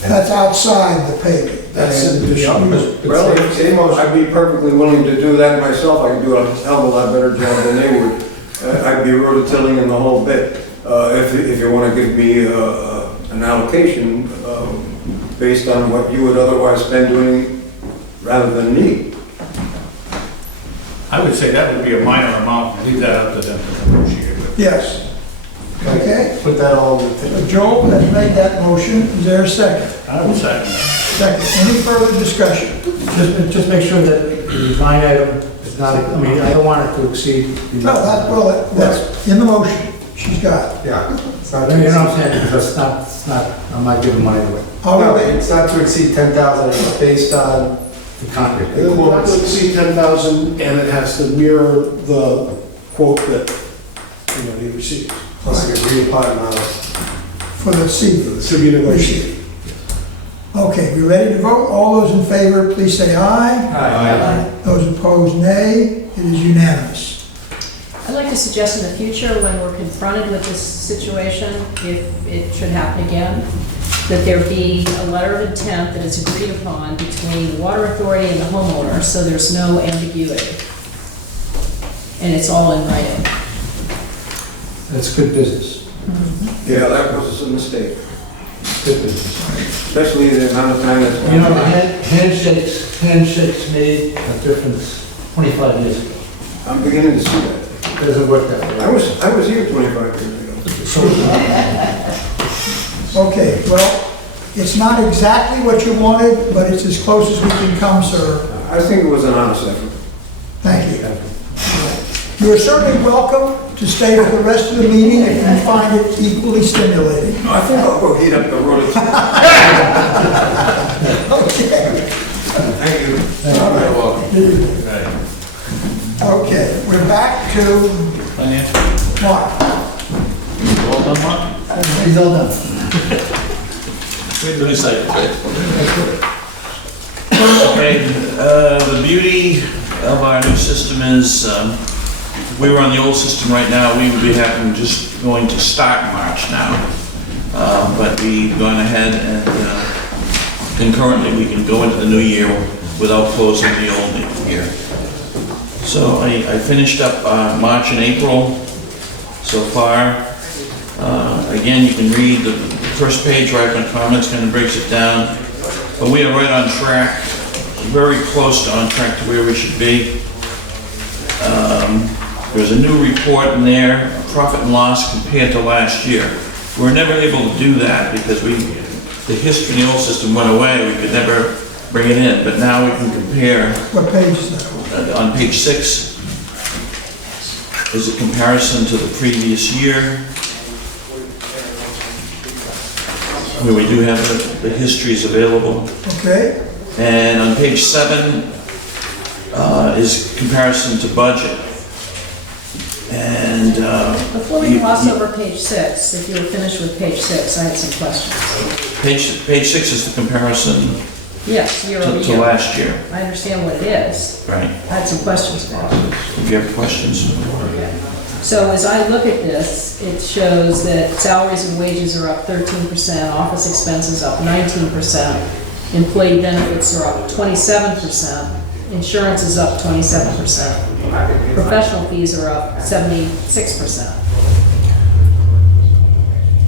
That's outside the paving. That's an additional. Well, I'd be perfectly willing to do that myself. I could do a hell of a lot better job than they would. I'd be rototilling in the whole bit. If you want to give me an allocation based on what you would otherwise spend doing rather than me. I would say that would be a minor amount, and leave that up to them to negotiate with. Yes. Okay. Put that all in the thing. So Joel has made that motion. Is there a second? I would second that. Second. Any further discussion? Just make sure that the line item is not, I mean, I don't want it to exceed. No, that's in the motion. She's got it. Yeah. It's not You know to what I'm saying, because it's not, I'm not giving money away. No, it's not to exceed 10,000, it's based on The contract. It will not to exceed 10,000, and it has to mirror the quote that, he received. plus an agreed upon amount. For the seed. To be negotiated. Okay, we ready to vote? All those in favor, please say aye. Aye. Those opposed, nay. It is unanimous. I'd like to suggest in the future, when we're confronted with this situation, if it should happen again, that there be a letter of intent that is agreed upon between the water authority and the homeowner, so there's no ambiguity. And it's all in writing. That's good business. Yeah, that was a mistake, Good business. especially the amount of time that's You know, gone by. handshakes made a difference 25 years ago. I'm beginning to see that. It doesn't work that way. I was here 25 years ago. Okay, well, it's not exactly what you wanted, but it's as close as we can come, sir. I think it was an honest effort. Thank you. You are certainly welcome to stay for the rest of the meeting if you find it equally stimulating. I think I'll go heat up the road. Okay. Thank you. You're welcome. Okay, we're back to Mark. All done, Mark? He's all done. Wait till we say it, right? Okay, the beauty of our new system is, if we were on the old system right now, we would be just going to start March now. But we've gone ahead and concurrently, we can go into the new year without closing the old year. So I finished up March and April so far. Again, you can read the first page right on comments, kind of breaks it down. But we are right on track, very close to on track to where we should be. There's a new report in there, profit and loss compared to last year. We were never able to do that because the history in the old system went away, we could never bring it in, but now we can compare. What page is that? On page 6 is a comparison to the previous year, where we do have the histories available. Okay, And on page 7 is comparison to budget. And Before we gloss over page 6, if you were finished with page 6, I had some questions. page 6 is the comparison Yes, year over to year. last year. I understand what it is. Right. I had some questions about it. If you have questions. So as I look at this, it shows that salaries and wages are up 13%, office expenses up 19%, employee benefits are up 27%, insurance is up 27%, professional fees are up 76%.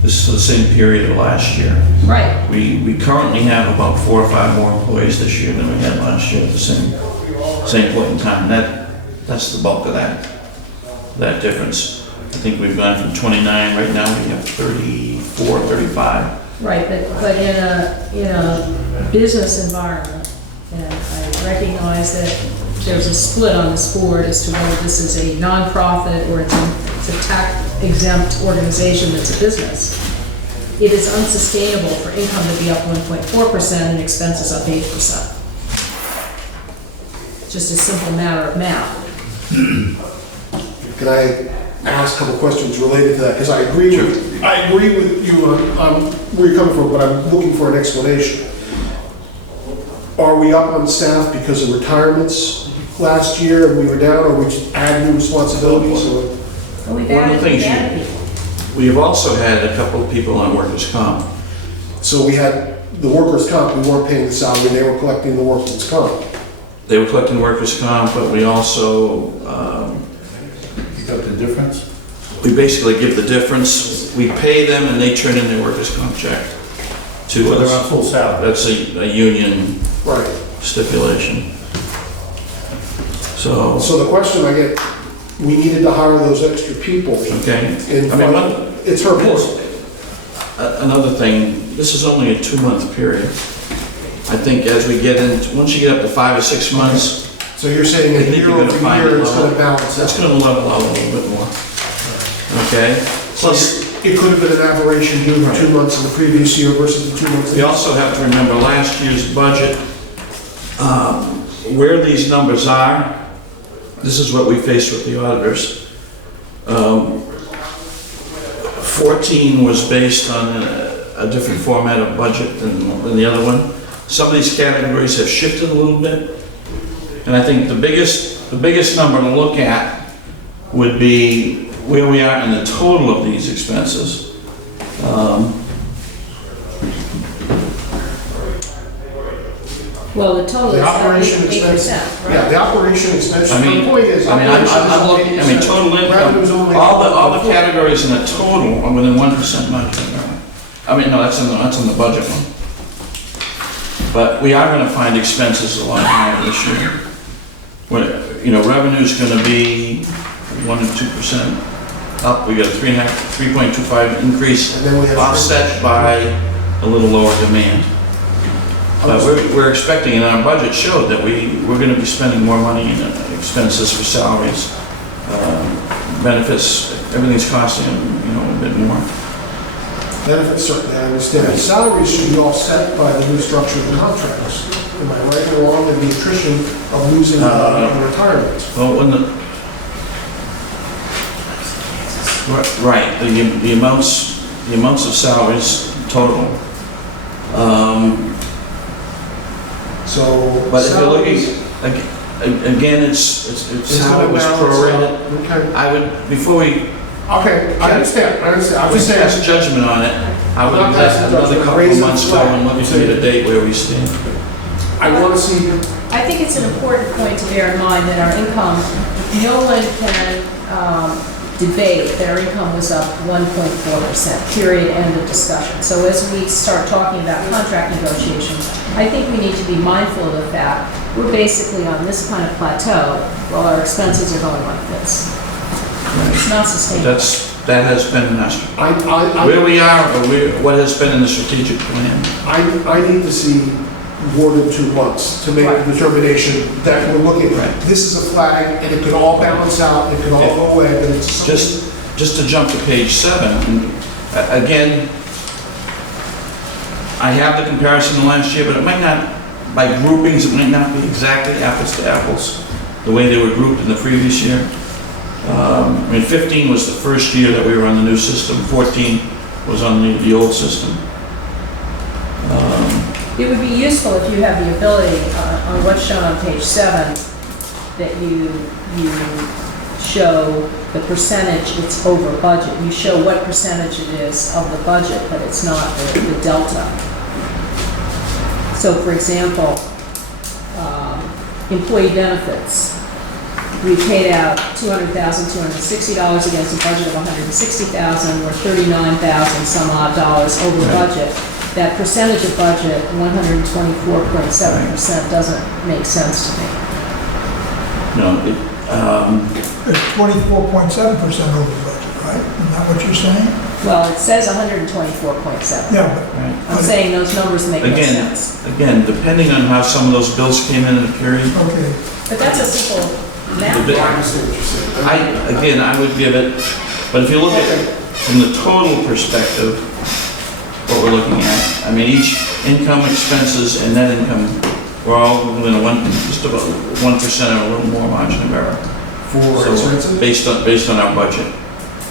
This is the same period of last year. Right. We currently have about 4 or 5 more employees this year than we had last year at the same point in time. That's the bulk of that difference. I think we've gone from 29, right now we have 34, 35. Right, but in a business environment, and I recognize that there's a split on this board as to whether this is a nonprofit or it's a tax exempt organization that's a business. It is unsustainable for income to be up 1.4% and expenses up 8%. Just a simple matter of math. Can I ask a couple questions related to that? Because I agree with you on where you're coming from, but I'm looking for an explanation. Are we up on staff because of retirements last year and we were down, or we just add new responsibilities? Or? Well, we've One of added, the things we've added people. we've also had a couple of people on workers' comp. So we had the workers' comp, we weren't paying the salary, they were collecting the workers' comp. They were collecting workers' comp, but we also, Is that the difference? we basically give the difference. We pay them and they turn in their workers' comp check to So they're us. on full salary. That's a union Right. stipulation. So, So the question I get, we needed to hire those extra people. okay. In I mean, it's her point. Another thing, this is only a 2-month period. I think as we get in, once you get up to 5 or 6 months, So you're saying I a think year you're gonna over find year it it's level. gonna balance that's out? gonna level out a little bit more. Okay? Plus, It could have been an aberration due to the 2 months in the previous year versus the 2 months. we also have to remember last year's budget, where these numbers are, this is what we faced with the auditors. 14 was based on a different format of budget than the other one. Some of these categories have shifted a little bit. And I think the biggest number to look at would be where we are in the total of these expenses. Well, the total The is up operation 8%, expense. right? Yeah, the operation expense, I mean, the point is, I'm looking, total Revenue's income, only- all the categories in the total are within 1% budget. I mean, no, that's in the budget one. But we are gonna find expenses a lot higher this year. Revenue's gonna be 1 and 2% up, we got a 3.25 increase, And then we have- offset by a little lower demand. But we're expecting, and our budget showed that we're gonna be spending more money in expenses for salaries, benefits, everything's costing, a bit more. Benefits, certainly, I understand. Salaries should be offset by the new structure of the contracts. Am I right or wrong in the attrition of losing retirement? Well, right, the amounts of salaries total. So. But if you're salaries- looking, again, it's how it was prorated. Okay, I would, before we okay, I understand. I'm just pass saying, judgment on it, I would Not let passing another judgment, couple of raise the months go flag. and look at a date where we stand. I want to see, I think it's an important point to bear in mind that our income, no one can debate, their income was up 1.4%, period, end of discussion. So as we start talking about contract negotiations, I think we need to be mindful of the fact we're basically on this kind of plateau while our expenses are going like this. It's not sustainable. That has been where we are, or what has been in the strategic plan. I need to see more than 2 months to make a determination that we're looking at. This is a flag, and it could all balance out, it could all go away, but it's something. Just to jump to page 7, again, I have the comparison to last year, but it might not, by groupings, it might not be exactly apples to apples, the way they were grouped in the previous year. 15 was the first year that we were on the new system, 14 was on the old system. It would be useful if you have the ability, on what's shown on page 7, that you show the percentage it's over budget. You show what percentage it is of the budget, but it's not the delta. So for example, employee benefits. We paid out $200,260 against a budget of $160,000. We're $39,000 some odd dollars over budget. That percentage of budget, 124.7%, doesn't make sense to me. No, It's 24.7% over the budget, right? Isn't that what you're saying? Well, it says 124.7. Yeah, but I'm saying those numbers make no again, sense. depending on how some of those bills came in the period, okay. But that's a simple math. The bit- I understand what you're saying. I would give it, but if you look at it from the total perspective, what we're looking at, each income, expenses, and net income, we're all within just about 1% or a little more margin of error. For So, expenses? based on our budget,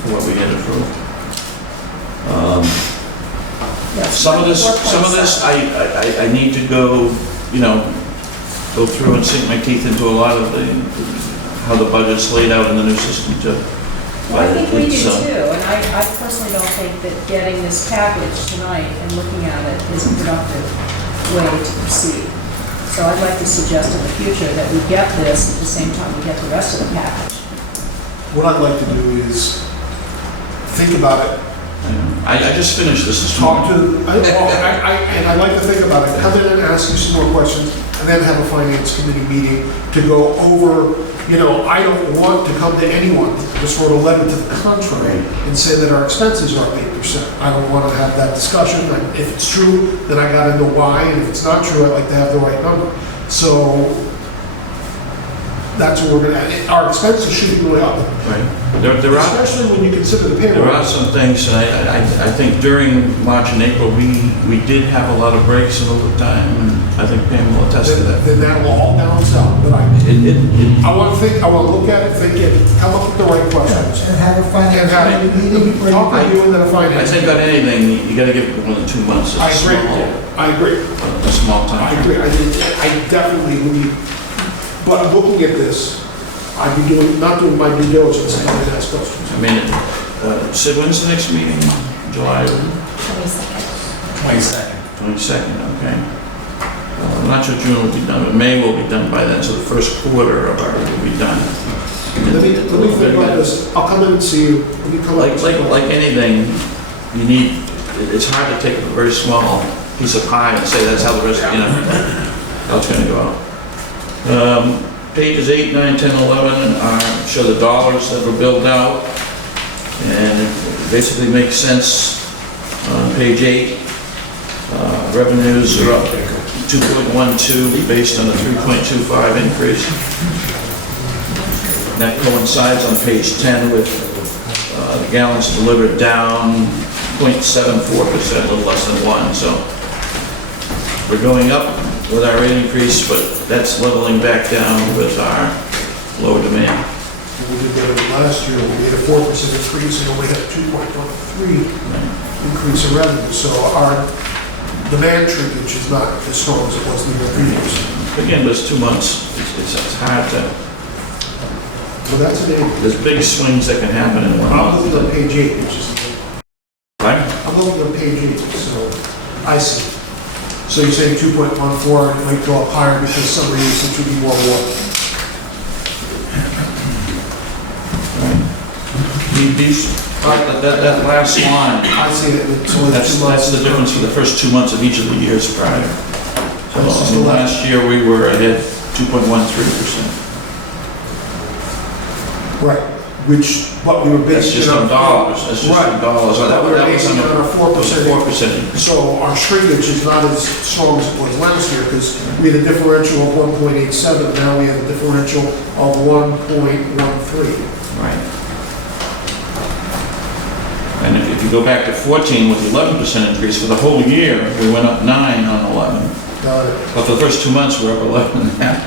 for what we had approved. Yeah, Some of this, 4.7. I need to go through and sink my teeth into a lot of how the budget's laid out in the new system too. Well, I think we do It's, too, and I personally don't think that getting this package tonight and looking at it is a productive way to proceed. So I'd like to suggest in the future that we get this at the same time we get the rest of the package. What I'd like to do is think about it, I just finished this talk morning. to, and I'd like to think about it, come in and ask you some more questions, and then have a finance committee meeting to go over, I don't want to come to anyone just for a letter to the contrary and say that our expenses are up 8%. I don't want to have that discussion. If it's true, then I got to know why, and if it's not true, I'd like to have the right number. So that's what we're going to, our expenses should be really up. Right. There are. Especially when you consider the There payroll. are some things, and I think during March and April, we did have a lot of breaks and overtime, and I think Pam will attest to that. Then that'll all balance out, but I want to look at it, think it, come up with the right questions. And have a And finance have, committee meeting. where talk you with you and then a I finance. think on anything, you gotta give it more than 2 months. I It's agree, I agree, a small I time. agree, I definitely need, but looking at this, I'd be not doing my due diligence and not ask questions. Sid, when's the next meeting? July 22nd. 22nd, okay. I'm not sure June will be done, but May will be done by then, so the first quarter of our will be done. Let me think about this, I'll come in and see you, let me come up with some- Like anything, it's hard to take a very small piece of pie and say that's how the rest, how it's gonna go out. Pages 8, 9, 10, 11 show the dollars that were billed out, and it basically makes sense on page 8. Revenues are up 2.12 based on the 3.25 increase. That coincides on page 10 with the gallons delivered down 0.74%, a little less than 1. So we're going up with our rate increase, but that's leveling back down with our lower demand. We did that last year, we made a 4% increase and only had a 2.13 increase in revenue. So our demand shrinkage is not as strong as it was in the year previous. Again, those 2 months, it's hard to, Well, that's an eight. there's big swings that can happen in 1 I'm month. looking on page 8, which is, Right? I'm looking on page 8, so I see. So you're saying 2.14, and it might go up higher because some reasons it should be more water. That last line, I see it, it's only 2 months. that's the difference for the first 2 months of each of the years prior. So That's just in the the last year, we were ahead 2.13%. Right, which, what we were That's basing just it in on. dollars, that's just Right. in dollars. So That we were was basing it on a 4%. 4% increase. So our shrinkage is not as strong as it was last year, because we had a differential of 1.87, now we have a differential of 1.13. Right. And if you go back to 14 with the 11% increase, for the whole year, we went up 9 on 11. Got it. But for the first 2 months, we're up 11 and a half.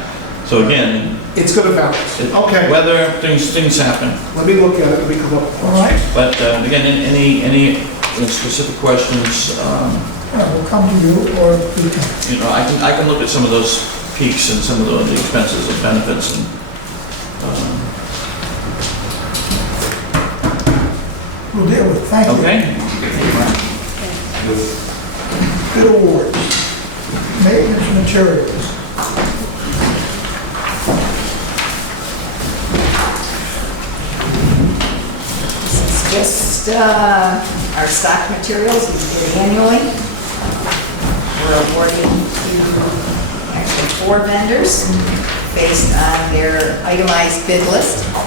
So again, It's gonna balance. Okay, weather, things happen. let me look at it, let me come up with. All right, But again, any specific questions, we'll come to you, or we can. I can look at some of those peaks and some of the expenses and benefits and, We'll deal with it. Thank you. okay? Bid awards, maintenance materials. This is just our stock materials we bid annually. We're awarding to actually 4 vendors based on their itemized bid list. I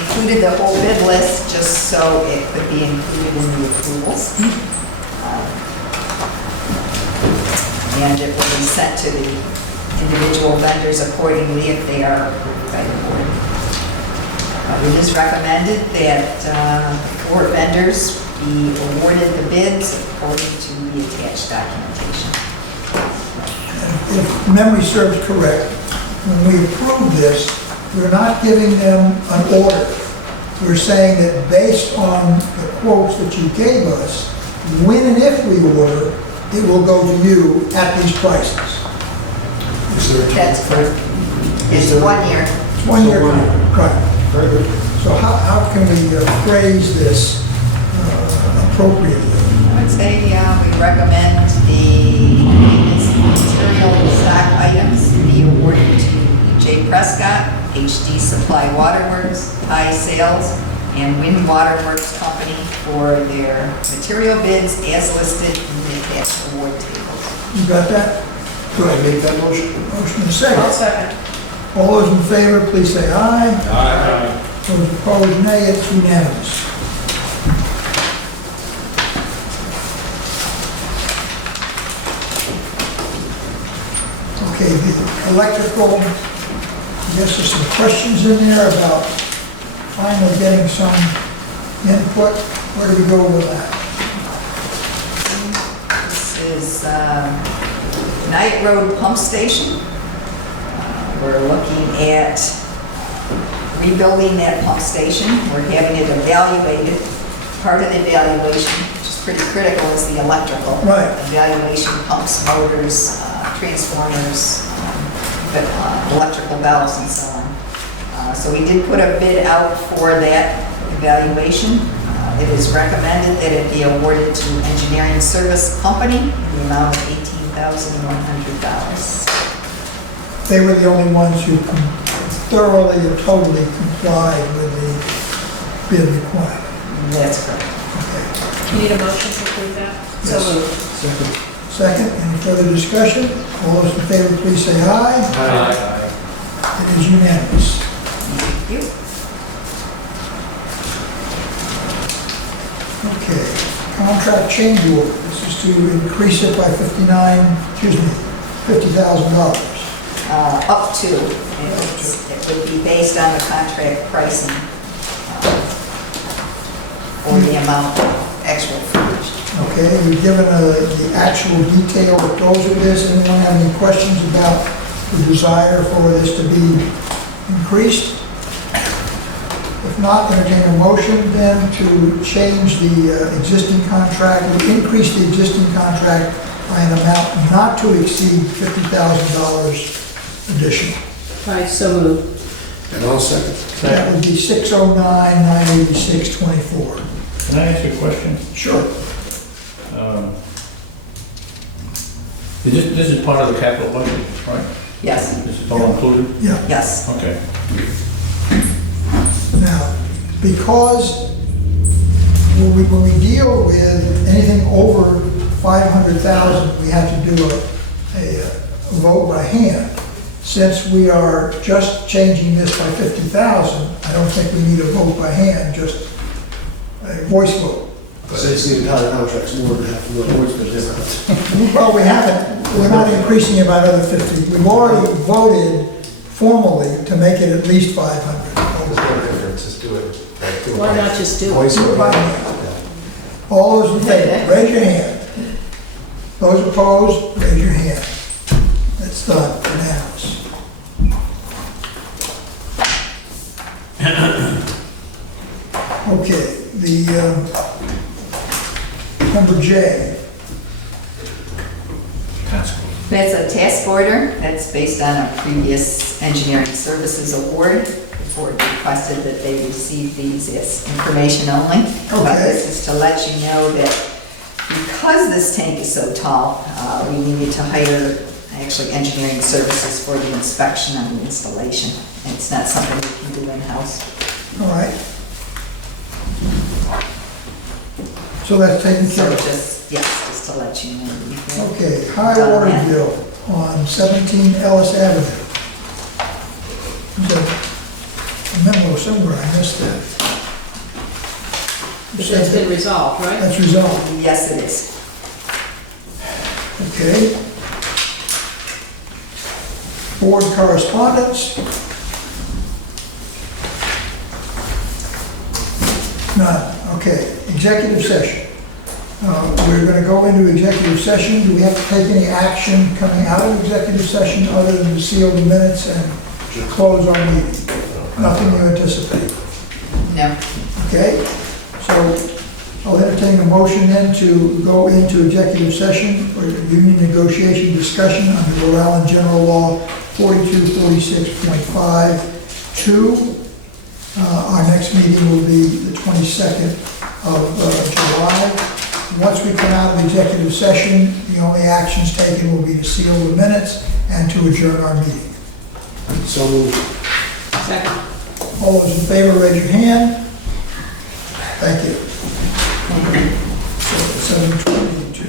included the whole bid list just so it could be included in the approvals. And it will be sent to the individual vendors accordingly if they are approved by the board. It is recommended that 4 vendors be awarded the bids according to the attached documentation. If memory serves correct, when we approve this, we're not giving them an order. We're saying that based on the quotes that you gave us, when and if we order, it will go to you at these prices. Is there a That's time correct. frame? It's 1 year. It's 1 year, right. Very good. So how can we phrase this appropriately? I would say, we recommend the maintenance material and stock items be awarded to J. Prescott, HD Supply Waterworks, High Sales, and Wind Waterworks Company for their material bids as listed in the attached award tables. You got that? Could I make that motion? Motion and second. second. All those in favor, please say aye. Aye. Those opposed, nay. It's unanimous. Okay, the electrical, I guess there's some questions in there about finally getting some input. Where do we go with that? This is Knight Road Pump Station. We're looking at rebuilding that pump station. We're having it evaluated. Part of the evaluation, which is pretty critical, is the electrical. Right. Evaluation, pumps, motors, transformers, electrical valves and so on. So we did put a bid out for that evaluation. It is recommended that it be awarded to Engineering Service Company in the amount of $18,100. They were the only ones who thoroughly and totally complied with the bid requirement. That's correct. Okay. You need a motion to approve that? So Yes. moved. Second, any further discussion? All those in favor, please say aye. Aye. It is unanimous. Thank you. Okay, contract change order. This is to increase it by $50,000. Up to, it would be based on the contract pricing or the amount of actual furnished. Okay, we've given the actual detail that goes with this. Anyone have any questions about the desire for this to be increased? If not, entertain a motion then to change the existing contract, to increase the existing contract by an amount not to exceed $50,000 additional. I so moved. And I'll second. That would be 609,986.24. Can I ask you a question? Sure. This is part of the capital budget, right? Yes, This is all included? Yeah. yes. Okay. Now, because when we deal with anything over 500,000, we have to do a vote by hand. Since we are just changing this by 50,000, I don't think we need a vote by hand, just a voice vote. Since the entire contract's more than half of the voice, but different. Well, we haven't, we're not increasing it by another 50. We've already voted formally to make it at least 500. There's no difference, just do it. Why not just do it? Voice Do it by vote. hand. All those in favor, raise your hand. Those opposed, raise your hand. That's done, unanimous. Okay, number J. That's a task order that's based on a previous engineering services award. The board requested that they receive these as information only. But Okay. this is to let you know that because this tank is so tall, we needed to hire actually engineering services for the inspection and the installation. And it's not something we can do in-house. All right. So that's taken care So of. just to let you know. Okay, high water bill on 17 Ellis Avenue. There's a memo somewhere, I missed that. But that's been resolved, right? That's resolved, Yes, it is. okay. Board correspondence. None, okay. Executive session. We're going to go into executive session. Do we have to take any action coming out of executive session other than to seal the minutes and close our meeting? Nothing you anticipate? No. Okay? So I'll entertain a motion then to go into executive session for union negotiation discussion under Rhode Island General Law 4246.52. Our next meeting will be the 22nd of July. Once we come out of executive session, the only actions taken will be to seal the minutes and to adjourn our meeting. So moved. Second. All those in favor, raise your hand. Thank you. So, 7:22.